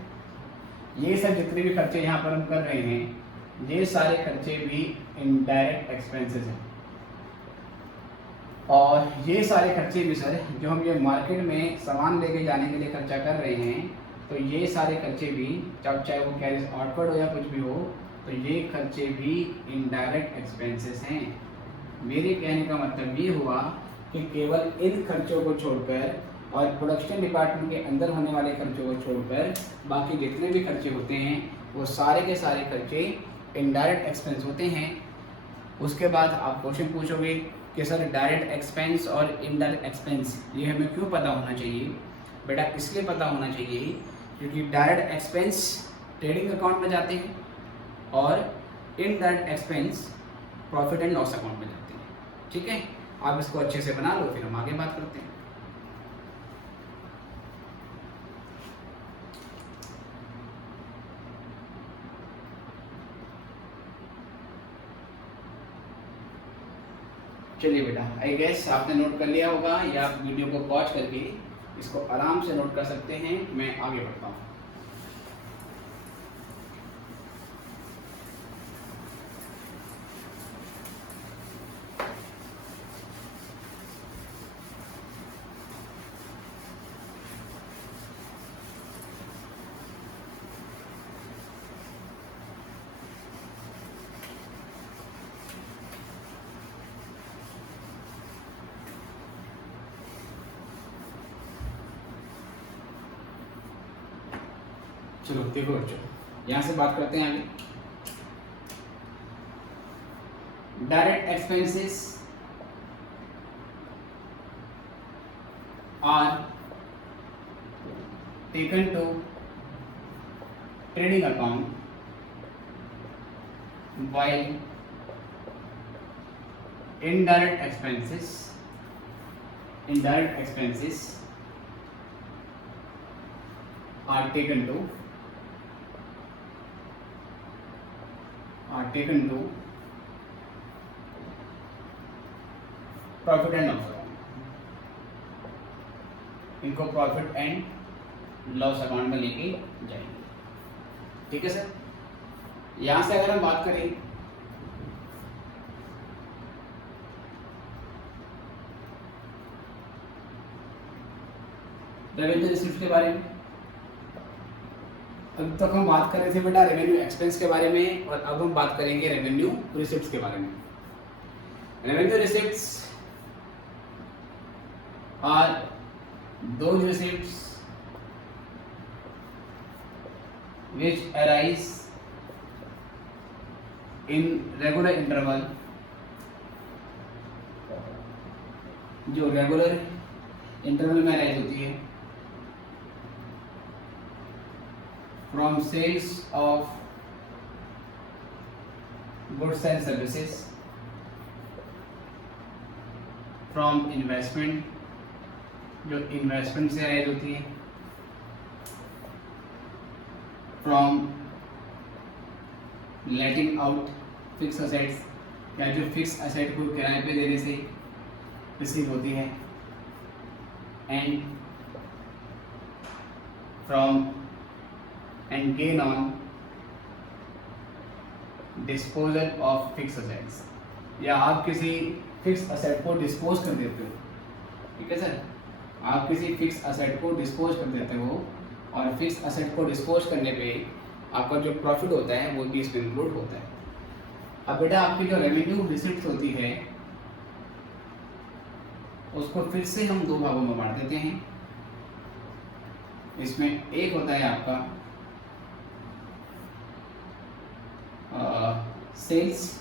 ये सब जितने भी खर्चे यहाँ पर हम कर रहे हैं, ये सारे खर्चे भी इनडायरेक्ट एक्सपेंसेस हैं। और ये सारे खर्चे भी सर जो हम ये मार्केट में सामान लेके जाने के लिए खर्चा कर रहे हैं, तो ये सारे खर्चे भी, चाहे वो कैरिज आउटवर्ड हो या कुछ भी हो, तो ये खर्चे भी इनडायरेक्ट एक्सपेंसेस हैं। मेरे कहने का मतलब ये हुआ कि केवल इन खर्चों को छोड़कर और प्रोडक्शन डिपार्टमेंट के अंदर होने वाले खर्चों को छोड़कर बाकी जितने भी खर्चे होते हैं वो सारे के सारे खर्चे इनडायरेक्ट एक्सपेंस होते हैं। उसके बाद आप क्वेश्चन पूछोगे कि सर डायरेक्ट एक्सपेंस और इनडायरेक्ट एक्सपेंस ये हमें क्यों पता होना चाहिए। बेटा इसलिए पता होना चाहिए क्योंकि डायरेक्ट एक्सपेंस ट्रेडिंग अकाउंट में जाते हैं और indirect expense profit and loss account में जाते हैं। ठीक है, आप इसको अच्छे से बना लो, फिर हम आगे बात करते हैं। चलिए बेटा, आई गेस आपने नोट कर लिया होगा या आप वीडियो को पॉज करके इसको आराम से नोट कर सकते हैं। मैं आगे बढ़ता हूँ। चलो देखो बच्चों, यहाँ से बात करते हैं आगे। Direct expenses are taken to trading account while indirect expenses are taken to profit and loss account, इनको प्रॉफिट एंड लॉस अकाउंट में लेके जाएंगे। ठीक है सर। यहां से अगर हम बात करें रेवेन्यू रिसिप्ट के बारे में, अब तक हम बात कर रहे थे बेटा रेवेन्यू एक्सपेंस के बारे में, और अब हम बात करेंगे रेवेन्यू रिसिप्ट्स के बारे में। Revenue receipts are those receipts which arise in regular interval, जो रेगुलर इंटरवल में अराइज होती है, from sales of goods and services, from investment, जो इन्वेस्टमेंट से अराइज होती है, from letting out fix assets, या जो फिक्स असेट को किराए पे देने से रिसीव होती है, and from and gain on disposal of fix assets, या आप किसी फिक्स असेट को डिस्पोज कर देते हो। ठीक है सर, आप किसी फिक्स असेट को डिस्पोज कर देते हो, और फिक्स असेट को डिस्पोज करने पे आपका जो प्रॉफिट होता है वो भी इसमें इंक्लूड होता है। अब बेटा आपकी जो रेवेन्यू रिसिप्ट होती है उसको फिर से हम दो भागों में बांट देते हैं। इसमें एक होता है आपका सेल्स,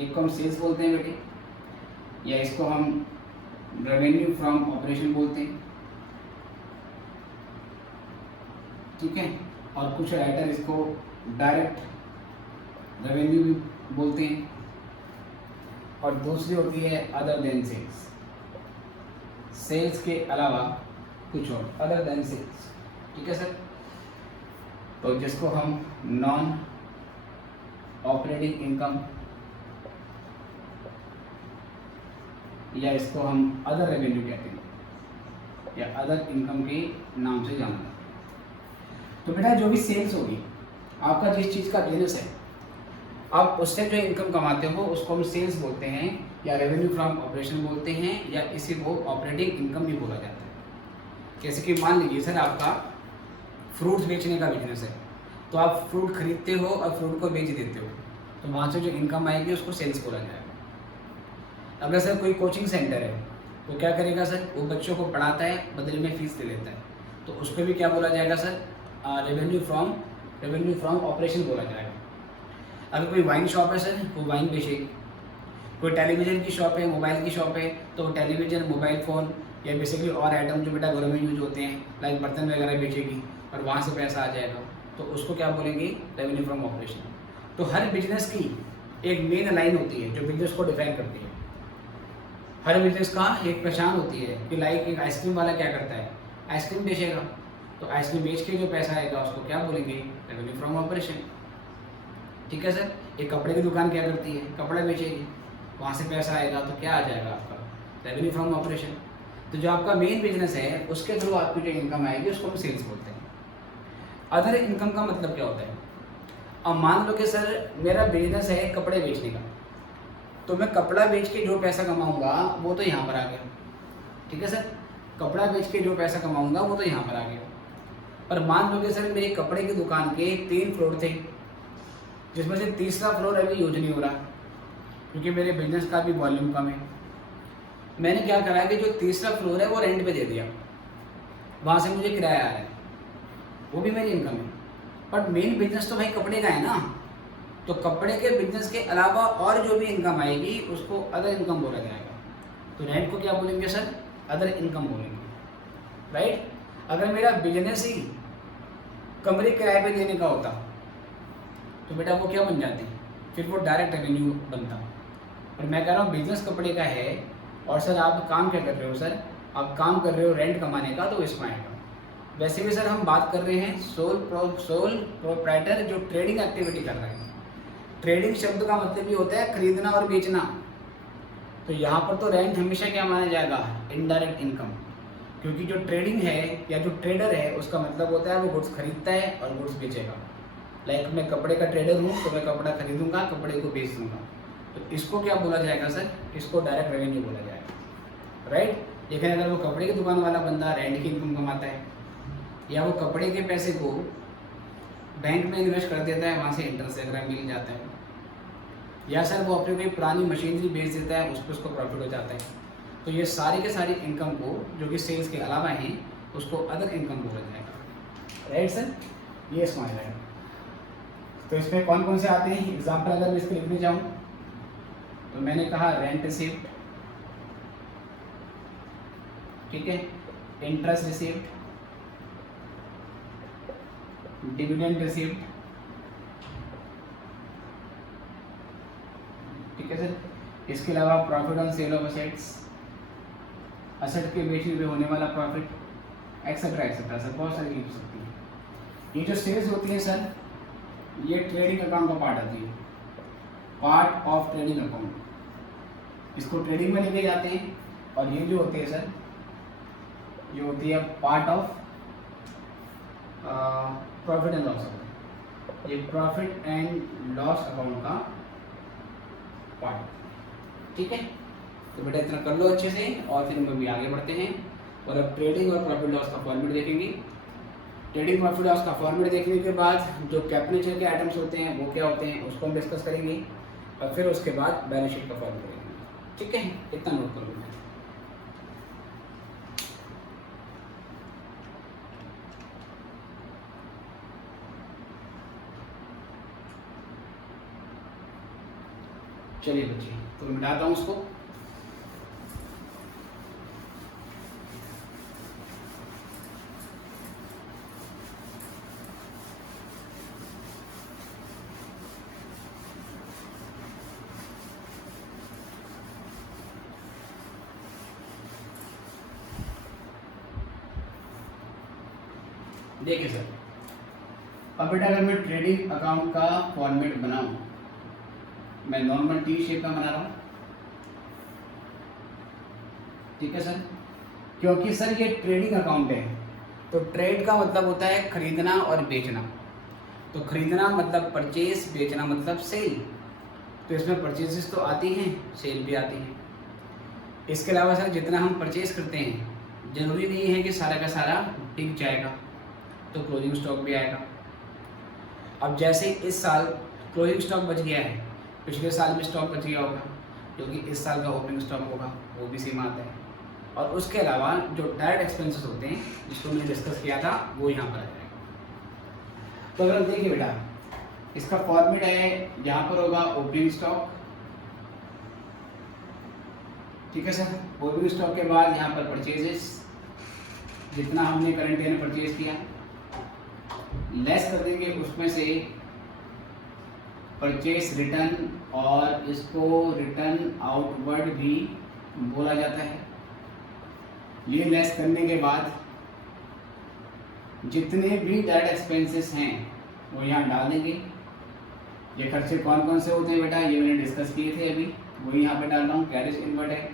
एक को हम सेल्स बोलते हैं बेटे, या इसको हम रेवेन्यू फ्रॉम ऑपरेशन बोलते हैं। ठीक है, और कुछ राइटर इसको डायरेक्ट रेवेन्यू भी बोलते हैं, और दूसरी होती है अदर देन सेल्स, सेल्स के अलावा कुछ और, अदर देन सेल्स। ठीक है सर, तो जिसको हम नॉन ऑपरेटिंग इनकम, या इसको हम अदर रेवेन्यू कहते हैं, या अदर इनकम के नाम से जानते हैं। तो बेटा जो भी सेल्स होगी, आपका जिस चीज़ का बिजनेस है, आप उससे जो इनकम कमाते हो उसको हम सेल्स बोलते हैं, या रेवेन्यू फ्रॉम ऑपरेशन बोलते हैं, या इसी को ऑपरेटिंग इनकम भी बोला जाता है। जैसे कि मान लीजिए सर आपका फ्रूट्स बेचने का बिजनेस है, तो आप फ्रूट खरीदते हो और फ्रूट को बेच देते हो, तो वहाँ से जो इनकम आएगी उसको सेल्स बोला जाएगा। अगर सर कोई कोचिंग सेंटर है तो क्या करेगा सर, वो बच्चों को पढ़ाता है, बदले में फीस दे देता है, तो उसको भी क्या बोला जाएगा सर, रेवेन्यू फ्रॉम ऑपरेशन बोला जाएगा। अगर कोई वाइन शॉप है सर, वो वाइन बेचेगी। कोई टेलीविज़न की शॉप है, मोबाइल की शॉप है, तो वो टेलीविज़न, मोबाइल फ़ोन या बेसिकली और आइटम जो बेटा घरों में यूज होते हैं, लाइक बर्तन वगैरह बेचेगी, और वहाँ से पैसा आ जाएगा, तो उसको क्या बोलेंगे, रेवेन्यू फ्रॉम ऑपरेशन। तो हर बिजनेस की एक मेन लाइन होती है जो बिजनेस को डिफाइन करती है। हर बिजनेस का एक पहचान होती है कि लाइक एक आइसक्रीम वाला क्या करता है, आइसक्रीम बेचेगा, तो आइसक्रीम बेच के जो पैसा आएगा उसको क्या बोलेंगे, रेवेन्यू फ्रॉम ऑपरेशन। ठीक है सर। एक कपड़े की दुकान क्या करती है, कपड़ा बेचेगी, वहाँ से पैसा आएगा तो क्या आ जाएगा आपका, रेवेन्यू फ्रॉम ऑपरेशन। तो जो आपका मेन बिजनेस है उसके थ्रू आपकी जो इनकम आएगी उसको हम सेल्स बोलते हैं। अदर इनकम का मतलब क्या होता है, अब मान लो कि सर मेरा बिजनेस है कपड़े बेचने का, तो मैं कपड़ा बेच के जो पैसा कमाऊंगा वो तो यहाँ पर आ गया। ठीक है सर, कपड़ा बेच के जो पैसा कमाऊंगा वो तो यहाँ पर आ गया। पर मान लो कि सर मेरे कपड़े की दुकान के 3 फ्लोर थे, जिसमें से तीसरा फ्लोर अभी यूज नहीं हो रहा क्योंकि मेरे बिजनेस का भी वॉल्यूम कम है। मैंने क्या करा कि जो तीसरा फ्लोर है वो रेंट पे दे दिया, वहाँ से मुझे किराया आ रहा है, वो भी मेरी इनकम है। बट मेन बिजनेस तो भाई कपड़े का है ना, तो कपड़े के बिजनेस के अलावा और जो भी इनकम आएगी उसको अदर इनकम बोला जाएगा। तो रेंट को क्या बोलेंगे सर, अदर इनकम बोलेंगे, राइट। अगर मेरा बिजनेस ही कमरे किराए पे देने का होता तो बेटा वो क्या बन जाती, फिर वो डायरेक्ट रेवेन्यू बनता। और मैं कह रहा हूँ बिजनेस कपड़े का है और सर आप काम क्या कर रहे हो, सर आप काम कर रहे हो रेंट कमाने का, तो इसमें आएगा। वैसे भी सर हम बात कर रहे हैं सोल प्रोप्राइटर जो ट्रेडिंग एक्टिविटी कर रहे हैं। ट्रेडिंग शब्द का मतलब भी होता है खरीदना और बेचना, तो यहाँ पर तो रेंट हमेशा क्या माना जाएगा, इनडायरेक्ट इनकम, क्योंकि जो ट्रेडिंग है या जो ट्रेडर है उसका मतलब होता है वो गुड्स खरीदता है और गुड्स बेचेगा। लाइक मैं कपड़े का ट्रेडर हूँ तो मैं कपड़ा खरीदूंगा, कपड़े को बेच दूंगा, तो इसको क्या बोला जाएगा सर, इसको डायरेक्ट रेवेन्यू बोला जाएगा, राइट। लेकिन अगर वो कपड़े की दुकान वाला बंदा रेंट की इनकम कमाता है या वो कपड़े के पैसे को बैंक में इन्वेस्ट कर देता है, वहाँ से इंटरेस्ट वगैरह मिल जाता है, या सर वो अपनी कोई पुरानी मशीनरी बेच देता है, उस पर उसको प्रॉफिट हो जाता है, तो ये सारी के सारी इनकम को जो कि सेल्स के अलावा हैं उसको अदर इनकम बोला जाएगा, राइट सर। ये समझ रहे हैं। तो इसमें कौन कौन से आते हैं एग्जाम्पल अगर मैं इसको लिखने जाऊँ तो मैंने कहा रेंट रिसीव्ड, ठीक है, इंटरेस्ट रिसीव्ड, डिविडेंड रिसीव्ड, ठीक है सर। इसके अलावा profit on sale of assets, asset के बेचने पे होने वाला प्रॉफिट, एक्सेट्रा एक्सेट्रा सर, बहुत सारी चीज हो सकती है। ये जो सेल्स होती है सर ये ट्रेडिंग अकाउंट का पार्ट आती है, पार्ट ऑफ ट्रेडिंग अकाउंट, इसको ट्रेडिंग में लेके जाते हैं। और ये जो होती है सर ये होती है part of profit and loss account, ये प्रॉफिट एंड लॉस अकाउंट का पार्ट, ठीक है। तो बेटा इतना कर लो अच्छे से और फिर हम अभी आगे बढ़ते हैं और अब ट्रेडिंग और प्रॉफिट लॉस का फॉर्मेट देखेंगे। ट्रेडिंग प्रॉफिट लॉस का फॉर्मेट देखने के बाद जो कैपिटल के आइटम्स होते हैं वो क्या होते हैं उसको हम डिस्कस करेंगे और फिर उसके बाद बैलेंस शीट का फॉर्मेट करेंगे, ठीक है। इतना नोट कर लो। चलिए बच्चे तो मिटाता हूँ उसको। देखिए सर अब बेटा अगर मैं ट्रेडिंग अकाउंट का फॉर्मेट बनाऊं, मैं नॉर्मल टी शेप का बना रहा हूं, ठीक है सर, क्योंकि सर ये ट्रेडिंग अकाउंट है तो ट्रेड का मतलब होता है खरीदना और बेचना, तो खरीदना मतलब परचेज, बेचना मतलब सेल, तो इसमें परचेजेस तो आती हैं, सेल भी आती है। इसके अलावा सर जितना हम परचेज करते हैं जरूरी नहीं है कि सारा का सारा बिक जाएगा, तो क्लोजिंग स्टॉक भी आएगा। अब जैसे इस साल क्लोजिंग स्टॉक बच गया है, पिछले साल भी स्टॉक बच गया होगा क्योंकि इस साल का ओपनिंग स्टॉक होगा, वो भी सेम आता है। और उसके अलावा जो डायरेक्ट एक्सपेंसेस होते हैं जिसको मैंने डिस्कस किया था वो यहाँ पर आ जाएगा। तो अगर देखिए बेटा इसका फॉर्मेट है, यहाँ पर होगा ओपनिंग स्टॉक, ठीक है सर। ओपनिंग स्टॉक के बाद यहाँ पर परचेजेस, जितना हमने करंट ईयर में परचेज किया लेस कर देंगे उसमें से परचेज रिटर्न, और इसको रिटर्न आउटवर्ड भी बोला जाता है। ये लेस करने के बाद जितने भी डायरेक्ट एक्सपेंसेस हैं वो यहाँ डाल देंगे। ये खर्चे कौन कौन से होते हैं बेटा ये मैंने डिस्कस किए थे अभी, वही यहाँ पे डाल रहा हूँ। कैरेज इनवर्ड है,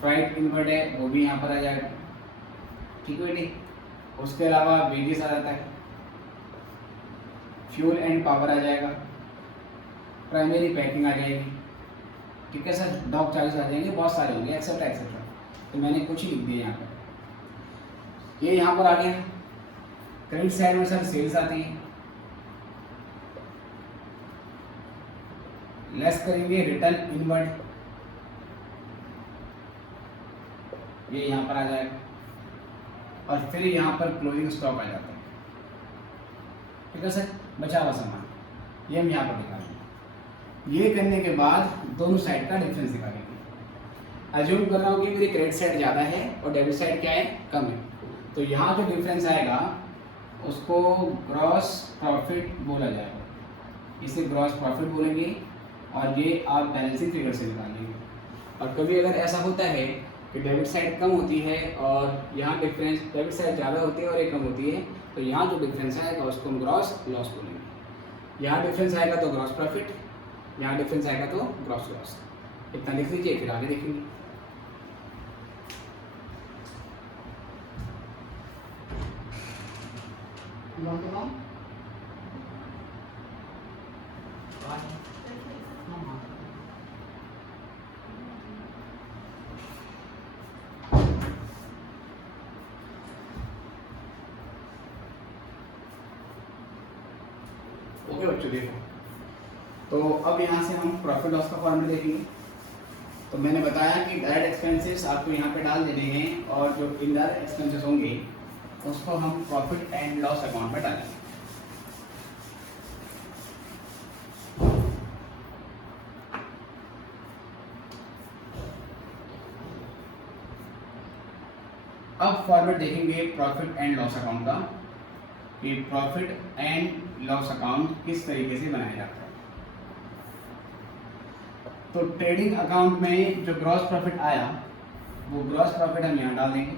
फ्राइट इनवर्ड है, वो भी यहाँ पर आ जाएगा, ठीक है बेटी। उसके अलावा वेजेस आ जाता है, फ्यूल एंड पावर आ जाएगा, प्राइमरी पैकिंग आ जाएगी, ठीक है सर। डॉक चार्जेस आ जाएंगे, बहुत सारे होंगे, एक्सेट्रा एक्सेट्रा, तो मैंने कुछ ही लिख दिए यहाँ पर। ये यहाँ पर आ गया। क्रेडिट साइड में सर सेल्स आती है, लेस करेंगे रिटर्न इनवर्ड, ये यहाँ पर आ जाएगा, और फिर यहाँ पर क्लोजिंग स्टॉक आ जाता है, ठीक है सर। बचा हुआ सामान ये हम यहाँ पर दिखाएंगे। ये करने के बाद दोनों साइड का डिफरेंस दिखाएंगे। अज्यूम कर रहा हूँ कि मेरी क्रेडिट साइड ज़्यादा है और डेबिट साइड क्या है, कम है, तो यहाँ जो डिफरेंस आएगा उसको ग्रॉस प्रॉफिट बोला जाएगा, इसे ग्रॉस प्रॉफिट बोलेंगे और ये आप बैलेंसिंग फिगर से निकालेंगे। और कभी अगर ऐसा होता है कि डेबिट साइड कम होती है और यहाँ डिफरेंस डेबिट साइड ज़्यादा होती है और ये कम होती है, तो यहाँ जो डिफरेंस आएगा उसको हम ग्रॉस लॉस बोलेंगे। यहाँ डिफरेंस आएगा तो ग्रॉस प्रॉफिट, यहाँ डिफरेंस आएगा तो ग्रॉस लॉस। इतना लिख लीजिए, फिर आगे देखेंगे। ओके बच्चों, देखो तो अब यहाँ से हम प्रॉफिट लॉस का फॉर्मूला देखेंगे। तो मैंने बताया कि डायरेक्ट एक्सपेंसेस आपको यहाँ पे डाल देने हैं और जो इनडायरेक्ट एक्सपेंसेस होंगे उसको हम प्रॉफिट एंड लॉस अकाउंट में डालेंगे। अब फॉर्मेट देखेंगे प्रॉफिट एंड लॉस अकाउंट का कि प्रॉफिट एंड लॉस अकाउंट किस तरीके से बनाया जाता है। तो ट्रेडिंग अकाउंट में जो ग्रॉस प्रॉफिट आया वो ग्रॉस प्रॉफिट हम यहाँ डाल देंगे,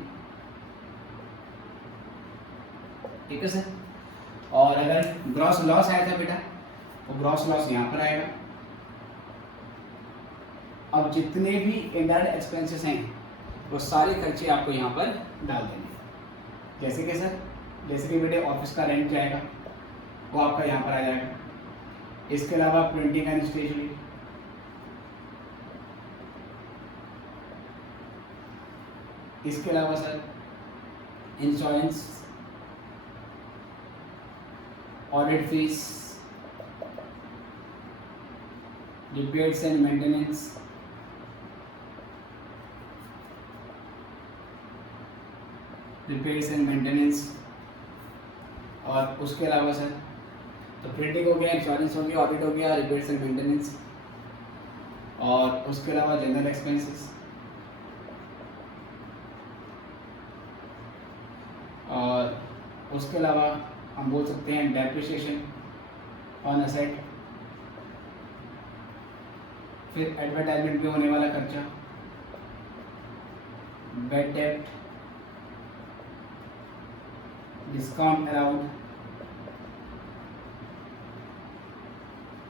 ठीक है सर। और अगर ग्रॉस लॉस आया था बेटा तो ग्रॉस लॉस यहाँ पर आएगा। अब जितने भी इनडायरेक्ट एक्सपेंसेस हैं वो सारे खर्चे आपको यहाँ पर डाल देंगे। जैसे कि सर, जैसे कि बेटे ऑफिस का रेंट जाएगा वो आपका यहाँ पर आ जाएगा। इसके अलावा प्रिंटिंग एंड स्टेशनरी, इसके अलावा sir insurance, audit fees, repairs and maintenance, और उसके अलावा सर तो प्रिंटिंग हो गया, इंश्योरेंस हो गया, ऑडिट हो गया, रिपेयर्स एंड मेंटेनेंस, और उसके अलावा जनरल एक्सपेंसेस, और उसके अलावा हम बोल सकते हैं डेप्रिसिएशन ऑन एसेट, फिर एडवर्टाइजमेंट पे होने वाला खर्चा, बैड डेब्ट, डिस्काउंट अलाउड,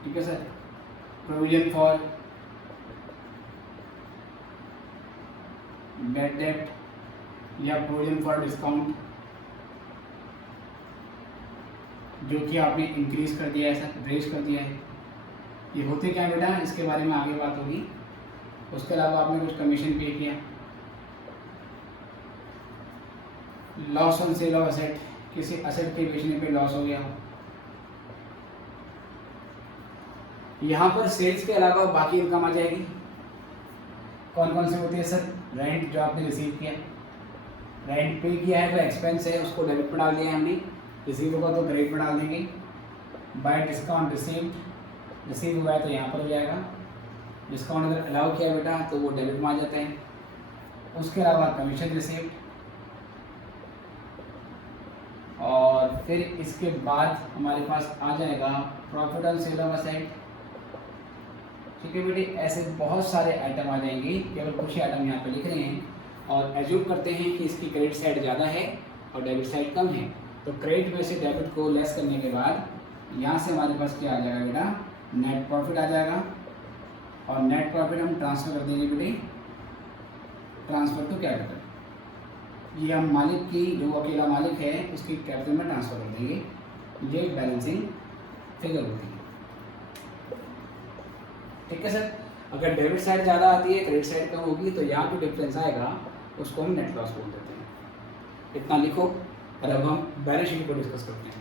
ठीक है सर, प्रोविजन फॉर बैड डेब्ट या प्रोविजन फॉर डिस्काउंट जो कि आपने इंक्रीज कर दिया है सर, रेज कर दिया है। ये होते क्या है बेटा, इसके बारे में आगे बात होगी। उसके अलावा आपने कुछ कमीशन पे किया, loss on sale of asset, किसी असेट के बेचने पे लॉस हो गया। यहाँ पर सेल्स के अलावा बाकी इनकम आ जाएगी। कौन कौन से होते हैं सर? रेंट जो आपने रिसीव किया, रेंट पे किया है तो एक्सपेंस है, उसको डेबिट में डाल दिया है हमने, रिसीव होगा तो क्रेडिट में डाल देंगे। बाय डिस्काउंट रिसीव्ड, रिसीव हुआ है तो यहाँ पर हो जाएगा। डिस्काउंट अगर अलाउ किया बेटा तो वो डेबिट में आ जाता है। उसके अलावा कमीशन रिसीव्ड, और फिर इसके बाद हमारे पास आ जाएगा profit on sale of asset, ठीक है बेटे। ऐसे बहुत सारे आइटम आ जाएंगे, केवल कुछ ही आइटम यहाँ पे लिख रहे हैं और एज्यूम करते हैं कि इसकी क्रेडिट साइड ज़्यादा है और डेबिट साइड कम है। तो क्रेडिट में से डेबिट को लेस करने के बाद यहाँ से हमारे पास क्या आ जाएगा बेटा, नेट प्रॉफिट आ जाएगा। और नेट प्रॉफिट हम ट्रांसफ़र कर देंगे बेटे, ट्रांसफ़र टू कैपिटल। ये हम मालिक की, जो अकेला मालिक है उसकी कैपिटल में ट्रांसफ़र कर देंगे। ये बैलेंसिंग फिगर होती है, ठीक है सर। अगर डेबिट साइड ज़्यादा आती है, क्रेडिट साइड कम होगी, तो यहाँ जो डिफरेंस आएगा उसको हम नेट लॉस बोल देते हैं। इतना लिखो और अब हम बैलेंस शीट को डिस्कस करते हैं।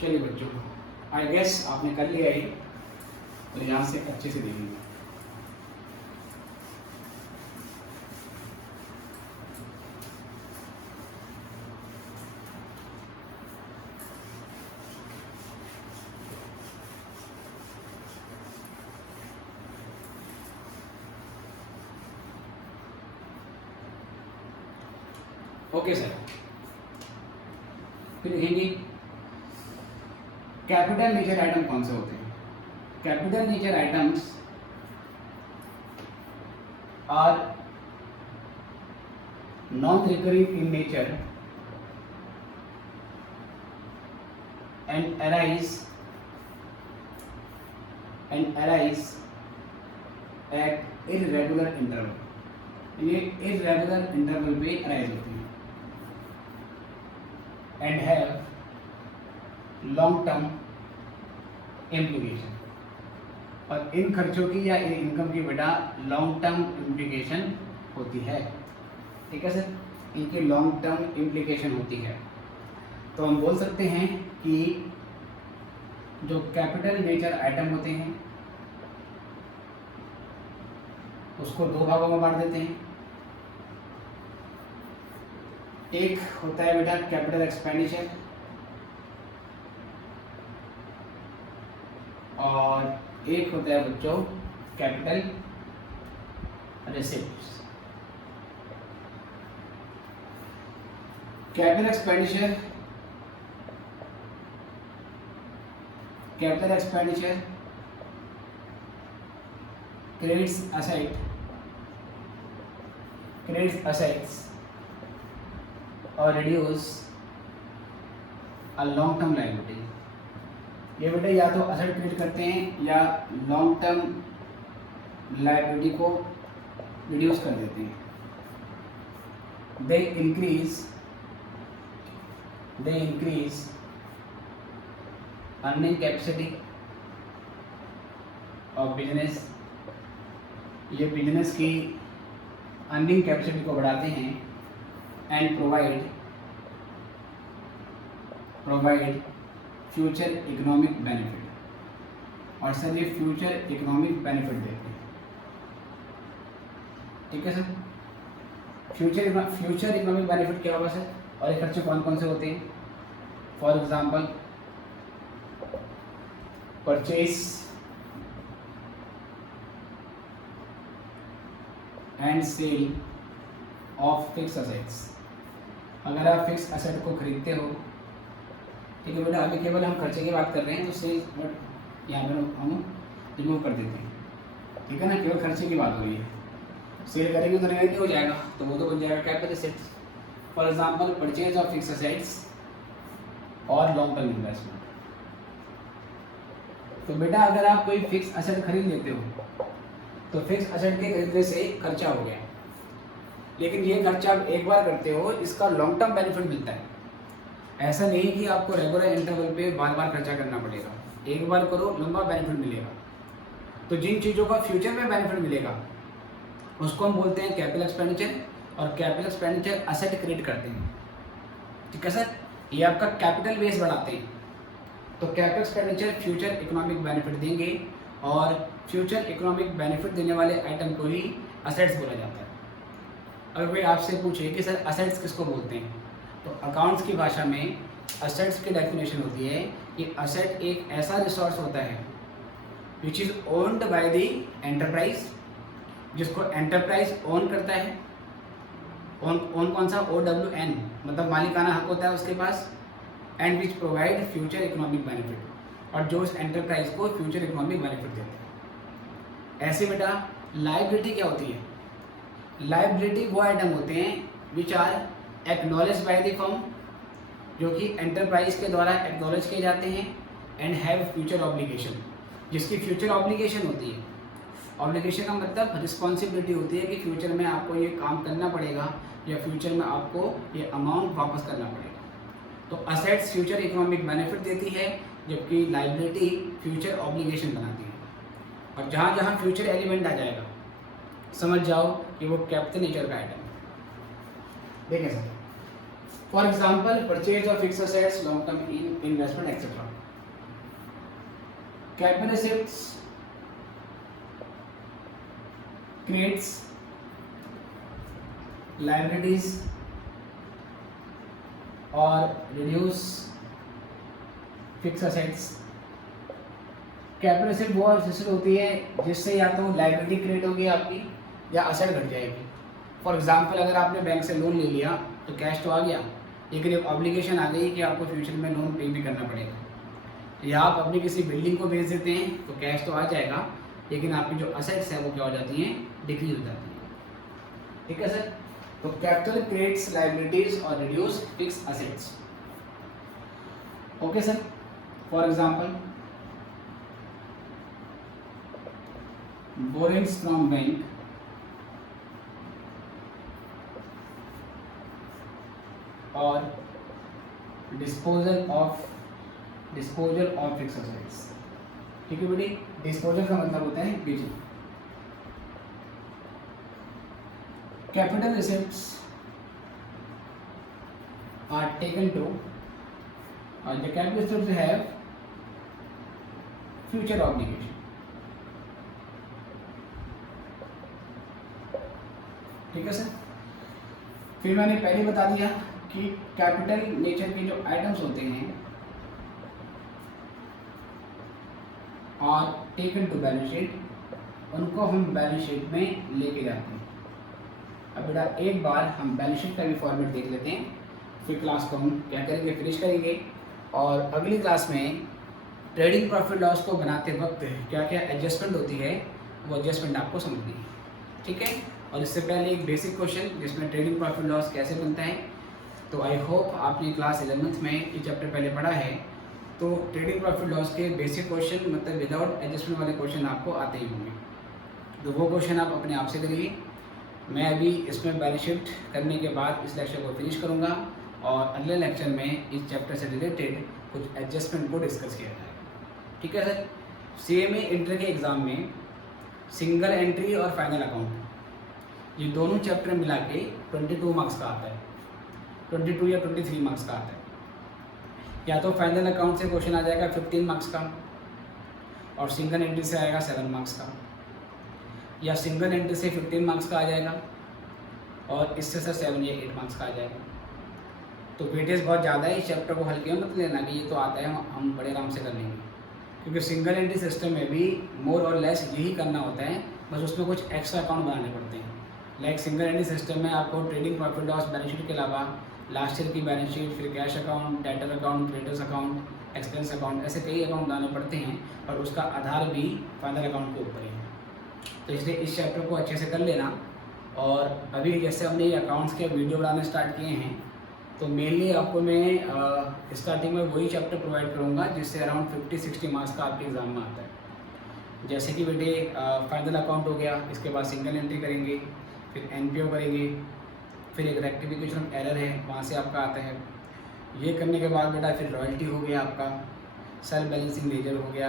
चलिए बच्चों, आई गेस आपने कर लिया है, तो यहाँ से अच्छे से देखेंगे। ओके सर, फिर लिखेंगे कैपिटल नेचर आइटम कौन से होते हैं? Capital nature items are non recurring in nature and arise at irregular interval, ये irregular interval पे arise होती है and have long term implication, और इन खर्चों की या इन इनकम की बेटा लॉन्ग टर्म इम्प्लीकेशन होती है। ठीक है सर, इनकी लॉन्ग टर्म इम्प्लीकेशन होती है। तो हम बोल सकते हैं कि जो कैपिटल नेचर आइटम होते हैं उसको दो भागों में बांट देते हैं। एक होता है बेटा कैपिटल एक्सपेंडिचर और एक होता है बच्चों capital receipts. Capital expenditure creates assets और reduce a long term liability। ये बेटा या तो asset create करते हैं या long term liability को reduce कर देते हैं। They increase earning capacity of business, ये बिजनेस की अर्निंग कैपेसिटी को बढ़ाते हैं and provide future economic benefit, और सर ये फ्यूचर इकोनॉमिक बेनिफिट देते हैं। ठीक है सर, फ्यूचर इकोनॉमिक बेनिफिट क्या होगा सर, और ये खर्चे कौन कौन से होते हैं? For example purchase and sale of fix assets. अगर आप फिक्स असेट को खरीदते हो, ठीक है बेटा, अभी केवल हम खर्चे की बात कर रहे हैं तो सेल बट यहाँ पर हम रिमूव कर देते हैं। ठीक है ना, केवल खर्चे की बात हो रही है। सेल करेंगे तो रेवेन्यू हो जाएगा, तो वो तो बन जाएगा capital assets. For example purchase of fix assets और लॉन्ग टर्म इन्वेस्टमेंट। तो बेटा अगर आप कोई फिक्स असेट खरीद लेते हो तो फिक्स असेट के खरीदने से खर्चा हो गया, लेकिन ये खर्चा आप एक बार करते हो, इसका लॉन्ग टर्म बेनिफिट मिलता है। ऐसा नहीं कि आपको रेगुलर इंटरवल पे बार बार खर्चा करना पड़ेगा, एक बार करो लंबा बेनिफिट मिलेगा। तो जिन चीज़ों का फ्यूचर में बेनिफिट मिलेगा उसको हम बोलते हैं कैपिटल एक्सपेंडिचर, और कैपिटल एक्सपेंडिचर असेट क्रिएट करते हैं। ठीक है सर, ये आपका कैपिटल बेस बढ़ाते हैं। तो capital expenditure future economic benefit देंगे, और फ्यूचर इकोनॉमिक बेनिफिट देने वाले आइटम को ही असेट्स बोला जाता है। अगर कोई आपसे पूछे कि सर असेट्स किसको बोलते हैं, तो अकाउंट्स की भाषा में असेट्स की डेफिनेशन होती है कि असेट एक ऐसा रिसोर्स होता है which is owned by the enterprise, जिसको एंटरप्राइज ओन करता है। ओन कौन सा? OWN, मतलब मालिकाना हक होता है उसके पास, and which provide future economic benefit, और जो उस एंटरप्राइज को फ्यूचर इकोनॉमिक बेनिफिट देते हैं। ऐसे बेटा लायबिलिटी क्या होती है? लायबिलिटी वो आइटम होते हैं which are acknowledge by the firm, जो कि एंटरप्राइज के द्वारा एक्नॉलेज किए जाते हैं, एंड हैव फ्यूचर ऑब्लिगेशन, जिसकी फ्यूचर ऑब्लिगेशन होती है। ऑब्लिगेशन का मतलब रिस्पॉन्सिबिलिटी होती है कि फ्यूचर में आपको ये काम करना पड़ेगा या फ्यूचर में आपको ये अमाउंट वापस करना पड़ेगा। तो असेट्स फ्यूचर इकोनॉमिक बेनिफिट देती है, जबकि लायबिलिटी फ्यूचर ऑब्लिगेशन बनाती है। और जहाँ जहाँ फ्यूचर एलिमेंट आ जाएगा समझ जाओ कि वो कैपिटल नेचर का आइटम है। देखें sir, for example purchase of fixed assets, long term investment etcetera. Capital assets creates liabilities और reduce fixed assets। Capital asset वो असेट होती है जिससे या तो लायबिलिटी क्रिएट होगी आपकी या असेट घट जाएगी। फॉर एग्जांपल अगर आपने बैंक से लोन ले लिया तो कैश तो आ गया, लेकिन एक ऑब्लिगेशन आ गई कि आपको फ्यूचर में लोन पे भी करना पड़ेगा। तो या आप अपनी किसी बिल्डिंग को बेच देते हैं तो कैश तो आ जाएगा, लेकिन आपकी जो असेट्स हैं वो क्या हो जाती हैं, डिक्रीज हो जाती हैं। ठीक है सर। तो कैपिटल क्रिएट्स लायबिलिटीज और reduce fix assets. Okay sir. For example borrowings from bank और डिस्पोजल ऑफ फिक्स असेट्स। ठीक है बेटी, डिस्पोजल का मतलब होता है बेचना। Capital assets are taken to और the capital assets have future obligation. ठीक है सर। फिर मैंने पहले बता दिया कि कैपिटल नेचर के जो आइटम्स होते हैं और टेकन टू बैलेंस शीट, उनको हम बैलेंस शीट में लेके जाते हैं। अब बेटा एक बार हम बैलेंस शीट का भी फॉर्मेट देख लेते हैं, फिर क्लास को हम क्या करेंगे, फिनिश करेंगे। और अगली क्लास में ट्रेडिंग प्रॉफिट लॉस को बनाते वक्त क्या क्या एडजस्टमेंट होती है वो एडजस्टमेंट आपको समझनी है। ठीक है। और इससे पहले एक बेसिक क्वेश्चन जिसमें ट्रेडिंग प्रॉफिट लॉस कैसे बनता है। तो आई होप आपने क्लास 11th में ये चैप्टर पहले पढ़ा है। तो ट्रेडिंग प्रॉफिट लॉस के बेसिक क्वेश्चन मतलब विदाउट एडजस्टमेंट वाले क्वेश्चन आपको आते ही होंगे, तो वो क्वेश्चन आप अपने आप से करिए। मैं अभी इसमें बैलेंस शीट करने के बाद इस लेक्चर को फिनिश करूँगा और अगले लेक्चर में इस चैप्टर से रिलेटेड कुछ एडजस्टमेंट को डिस्कस किया जाएगा। ठीक है सर। CMA इंटर के एग्ज़ाम में सिंगल एंट्री और फाइनल अकाउंट ये दोनों चैप्टर मिला के 22 मार्क्स का आता है, 22 या 23 मार्क्स का आता है। या तो फाइनल अकाउंट से क्वेश्चन आ जाएगा 15 मार्क्स का और सिंगल एंट्री से आएगा 7 मार्क्स का, या सिंगल एंट्री से 15 मार्क्स का आ जाएगा और इससे सर 7 या 8 मार्क्स का आ जाएगा। तो वेटेज बहुत ज़्यादा है, इस चैप्टर को हल्के में मत लेना कि ये तो आता है हम बड़े आराम से कर लेंगे, क्योंकि सिंगल एंट्री सिस्टम में भी मोर और लेस यही करना होता है, बस उसमें कुछ एक्स्ट्रा अकाउंट बनाने पड़ते हैं। लाइक सिंगल एंट्री सिस्टम में आपको trading profit loss balance sheet के अलावा लास्ट ईयर की बैलेंस शीट, फिर cash account, debtor account, creditors account, expense account, ऐसे कई अकाउंट बनाने पड़ते हैं और उसका आधार भी फाइनल अकाउंट के ऊपर है। तो इसलिए इस चैप्टर को अच्छे से कर लेना। और अभी जैसे हमने ये अकाउंट्स के वीडियो बनाने स्टार्ट किए हैं, तो मेनली आपको मैं स्टार्टिंग में वही चैप्टर प्रोवाइड करूँगा जिससे अराउंड 50-60 मार्क्स का आपके एग्ज़ाम में आता है। जैसे कि बेटे फाइनल अकाउंट हो गया, इसके बाद सिंगल एंट्री करेंगे, फिर NPO करेंगे, फिर एक रेक्टिफिकेशन ऑफ एरर है वहाँ से आपका आता है। ये करने के बाद बेटा फिर रॉयल्टी हो गया, आपका सेल्फ बैलेंसिंग मेजर हो गया,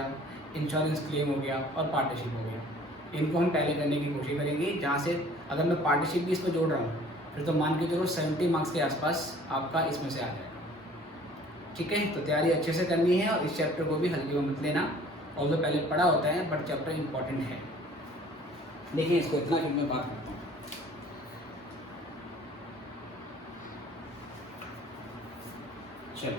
इंश्योरेंस क्लेम हो गया और पार्टनरशिप हो गया। इनको हम पहले करने की कोशिश करेंगे, जहाँ से अगर मैं पार्टनरशिप भी इसमें जोड़ रहा हूँ फिर तो मान के चलो 70 मार्क्स के आसपास आपका इसमें से आ जाएगा। ठीक है। तो तैयारी अच्छे से करनी है और इस चैप्टर को भी हल्के में मत लेना, और जो पहले पढ़ा होता है बट चैप्टर इंपॉर्टेंट है। देखिए इसको इतना फिर मैं बात करता हूँ। चलो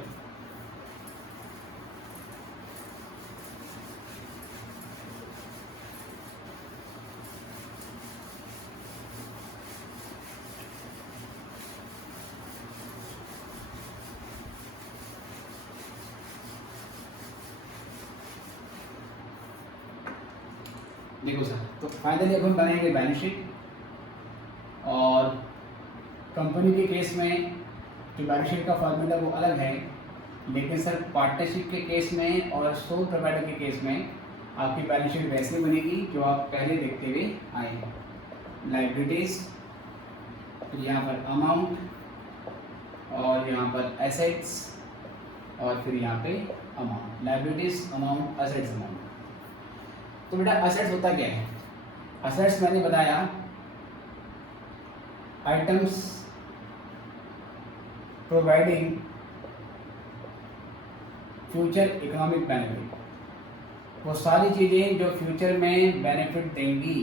देखो सर, तो फाइनली अब हम बनाएंगे बैलेंस शीट। और कंपनी के केस में जो बैलेंस शीट का फॉर्मूला वो अलग है, लेकिन सर पार्टनरशिप के केस में और सोल प्रोप्राइटर के केस में आपकी बैलेंस शीट वैसे बनेगी जो आप पहले देखते हुए आए हैं। लायबिलिटीज, यहाँ पर अमाउंट, और यहाँ पर एसेट्स, और फिर यहाँ पे amount. Liabilities, amount, assets, amount. तो बेटा असेट्स होता क्या है? असेट्स मैंने बताया items providing future economic benefit, वो सारी चीज़ें जो फ्यूचर में बेनिफिट देंगी।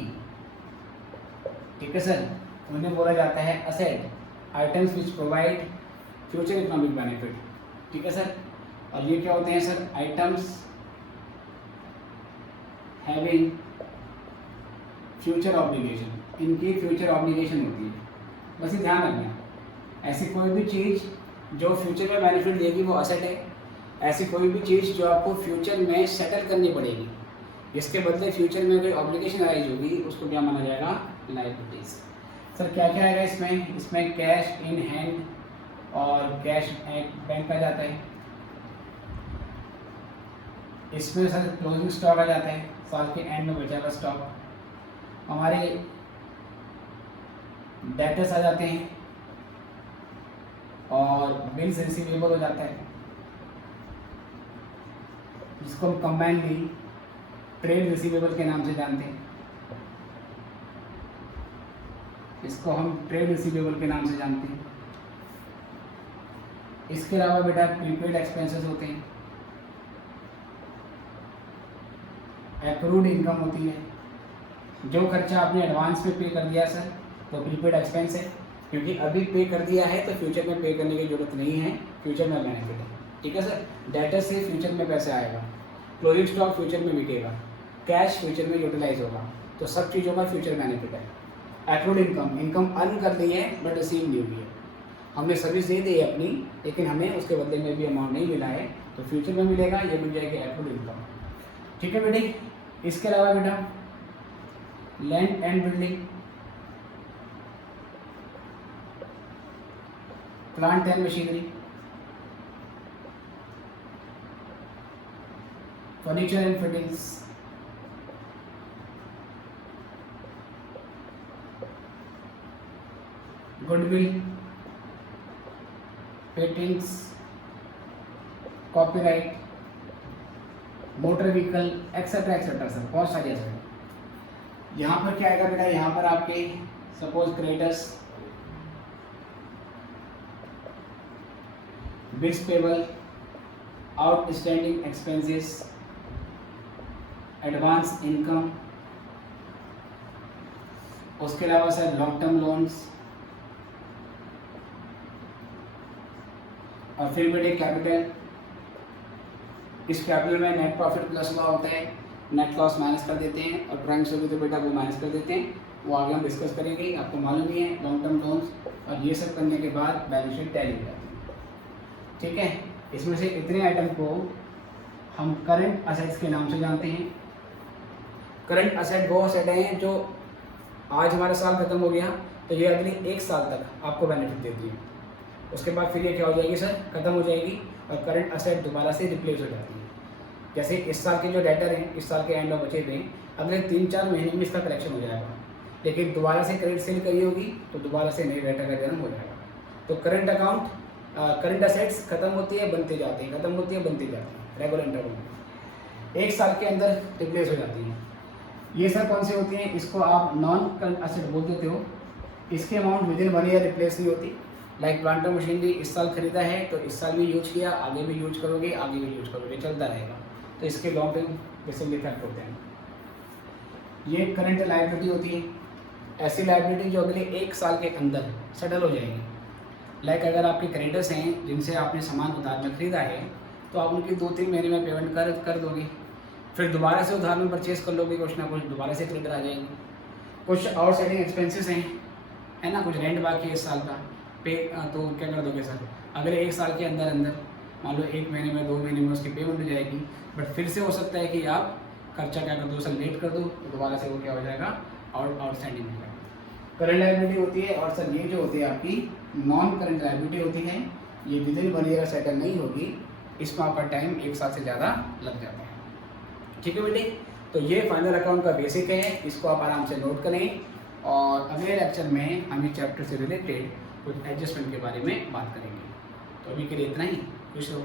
ठीक है सर, उन्हें बोला जाता है asset, items which provide future economic benefit. ठीक है सर। और ये क्या होते हैं sir? Items having future obligation, इनकी फ्यूचर ऑब्लिगेशन होती है, बस ये ध्यान रखना। ऐसी कोई भी चीज़ जो फ्यूचर में बेनिफिट देगी वो असेट है, ऐसी कोई भी चीज़ जो आपको फ्यूचर में सेटल करनी पड़ेगी, जिसके बदले फ्यूचर में कोई ऑब्लिगेशन राइज होगी, उसको क्या माना जाएगा, लायबिलिटीज। सर क्या क्या आएगा इसमें? इसमें कैश इन हैंड और कैश बैंक आ जाता है, इसमें सर क्लोजिंग स्टॉक आ जाता है, साल के एंड में बचा हुआ स्टॉक, हमारे डेटर्स आ जाते हैं और बिल्स रिसीवेबल हो जाता है, जिसको हम कंबाइनली ट्रेड रिसीवेबल के नाम से जानते हैं, इसको हम ट्रेड रिसीवेबल के नाम से जानते हैं। इसके अलावा बेटा प्रीपेड एक्सपेंसेस होते हैं, एक्रूड इनकम होती है, जो खर्चा आपने एडवांस में पे कर दिया सर तो प्रीपेड एक्सपेंस है, क्योंकि अभी पे कर दिया है तो फ्यूचर में पे करने की जरूरत नहीं है, फ्यूचर में बेनिफिट है, ठीक है सर। डेटर से फ्यूचर में पैसे आएगा, क्लोजिंग स्टॉक फ्यूचर में बिकेगा, कैश फ्यूचर में यूटिलाइज होगा, तो सब चीज़ों का फ्यूचर बेनिफिट है। एक्रूड इनकम, इनकम अर्न कर ली है बट रिसीव नहीं हुई है, हमने सर्विस दे दी है अपनी, लेकिन हमें उसके बदले में भी अमाउंट नहीं मिला है, तो फ्यूचर में मिलेगा, ये मिल जाएगी एक्रूड इनकम, ठीक है बेटे। इसके अलावा बेटा land and building, plant and machinery, furniture and fittings, goodwill, patents, copyright, motor vehicle etcetera etcetera sir, बहुत सारी एसेट। यहाँ पर क्या आएगा बेटा, यहाँ पर आपके suppose creditors, bills payable, outstanding expenses, advance income, उसके अलावा सर लॉन्ग टर्म लोन्स, और फिर बेटे कैपिटल, इस कैपिटल में नेट प्रॉफिट प्लस लॉस होता है, नेट लॉस माइनस कर देते हैं, और ड्राइंग से भी तो बेटा वो माइनस कर देते हैं, वो आगे हम डिस्कस करेंगे, आपको मालूम ही है लॉन्ग टर्म लोन्स, और ये सब करने के बाद बैलेंस शीट टैली हो जाती है, ठीक है। इसमें से इतने आइटम को हम करंट असेट्स के नाम से जानते हैं। करंट असेट वो असेट हैं जो आज हमारा साल खत्म हो गया तो ये अगले 1 साल तक आपको बेनिफिट देती है, उसके बाद फिर ये क्या हो जाएगी सर, खत्म हो जाएगी और करंट असेट दोबारा से रिप्लेस हो जाती है। जैसे इस साल के जो डेटर हैं, इस साल के एंड में बचे थे, अगले 3-4 महीने में इसका कलेक्शन हो जाएगा, लेकिन दोबारा से क्रेडिट सेल करी होगी तो दोबारा से नई डेटर का जन्म हो जाएगा। तो करंट अकाउंट, करंट असेट्स खत्म होती है बनते जाते हैं, खत्म होती है बनते जाती है, रेगुलर इंटरवल में 1 साल के अंदर रिप्लेस हो जाती है। ये सर कौन सी होती हैं, इसको आप नॉन करंट असेट बोल देते हो, इसकी अमाउंट विदिन 1 ईयर रिप्लेस नहीं होती। लाइक प्लांट और मशीनरी इस साल खरीदा है तो इस साल भी यूज किया, आगे भी यूज करोगे, आगे भी यूज करोगे, चलता रहेगा, तो इसके लॉन्ग टर्म बेसिक इफेक्ट होते हैं। ये करंट लायबिलिटी होती है, ऐसी लायबिलिटी जो अगले 1 साल के अंदर सेटल हो जाएगी। लाइक अगर आपके क्रेडिटर्स हैं जिनसे आपने सामान उधार में खरीदा है तो आप उनकी 2-3 महीने में पेमेंट कर दोगे, फिर दोबारा से उधार में परचेज कर लोगे, कुछ ना कुछ दोबारा से क्रेडिटर आ जाएंगे। कुछ आउटसाइडिंग एक्सपेंसेस हैं, है ना, कुछ रेंट बाकी है इस साल का पे, तो क्या कर दोगे सर, अगले 1 साल के अंदर मान लो 1 महीने में 2 महीने में उसकी पेमेंट हो जाएगी, बट फिर से हो सकता है कि आप खर्चा क्या कर दो सर, लेट कर दो, तो दोबारा से वो क्या हो जाएगा, और आउटस्टैंडिंग हो जाएगा। करंट लायबिलिटी होती है, और सर ये जो होती है आपकी नॉन करंट लायबिलिटी होती है, ये विदिन 1 ईयर सेटल नहीं होगी, इसमें आपका टाइम 1 साल से ज़्यादा लग जाता है, ठीक है बेटे। तो ये फाइनल अकाउंट का बेसिक है, इसको आप आराम से नोट करें, और अगले लेक्चर में हम इस चैप्टर से रिलेटेड कुछ एडजस्टमेंट के बारे में बात करेंगे। तो अभी के लिए इतना ही, खुश रहो।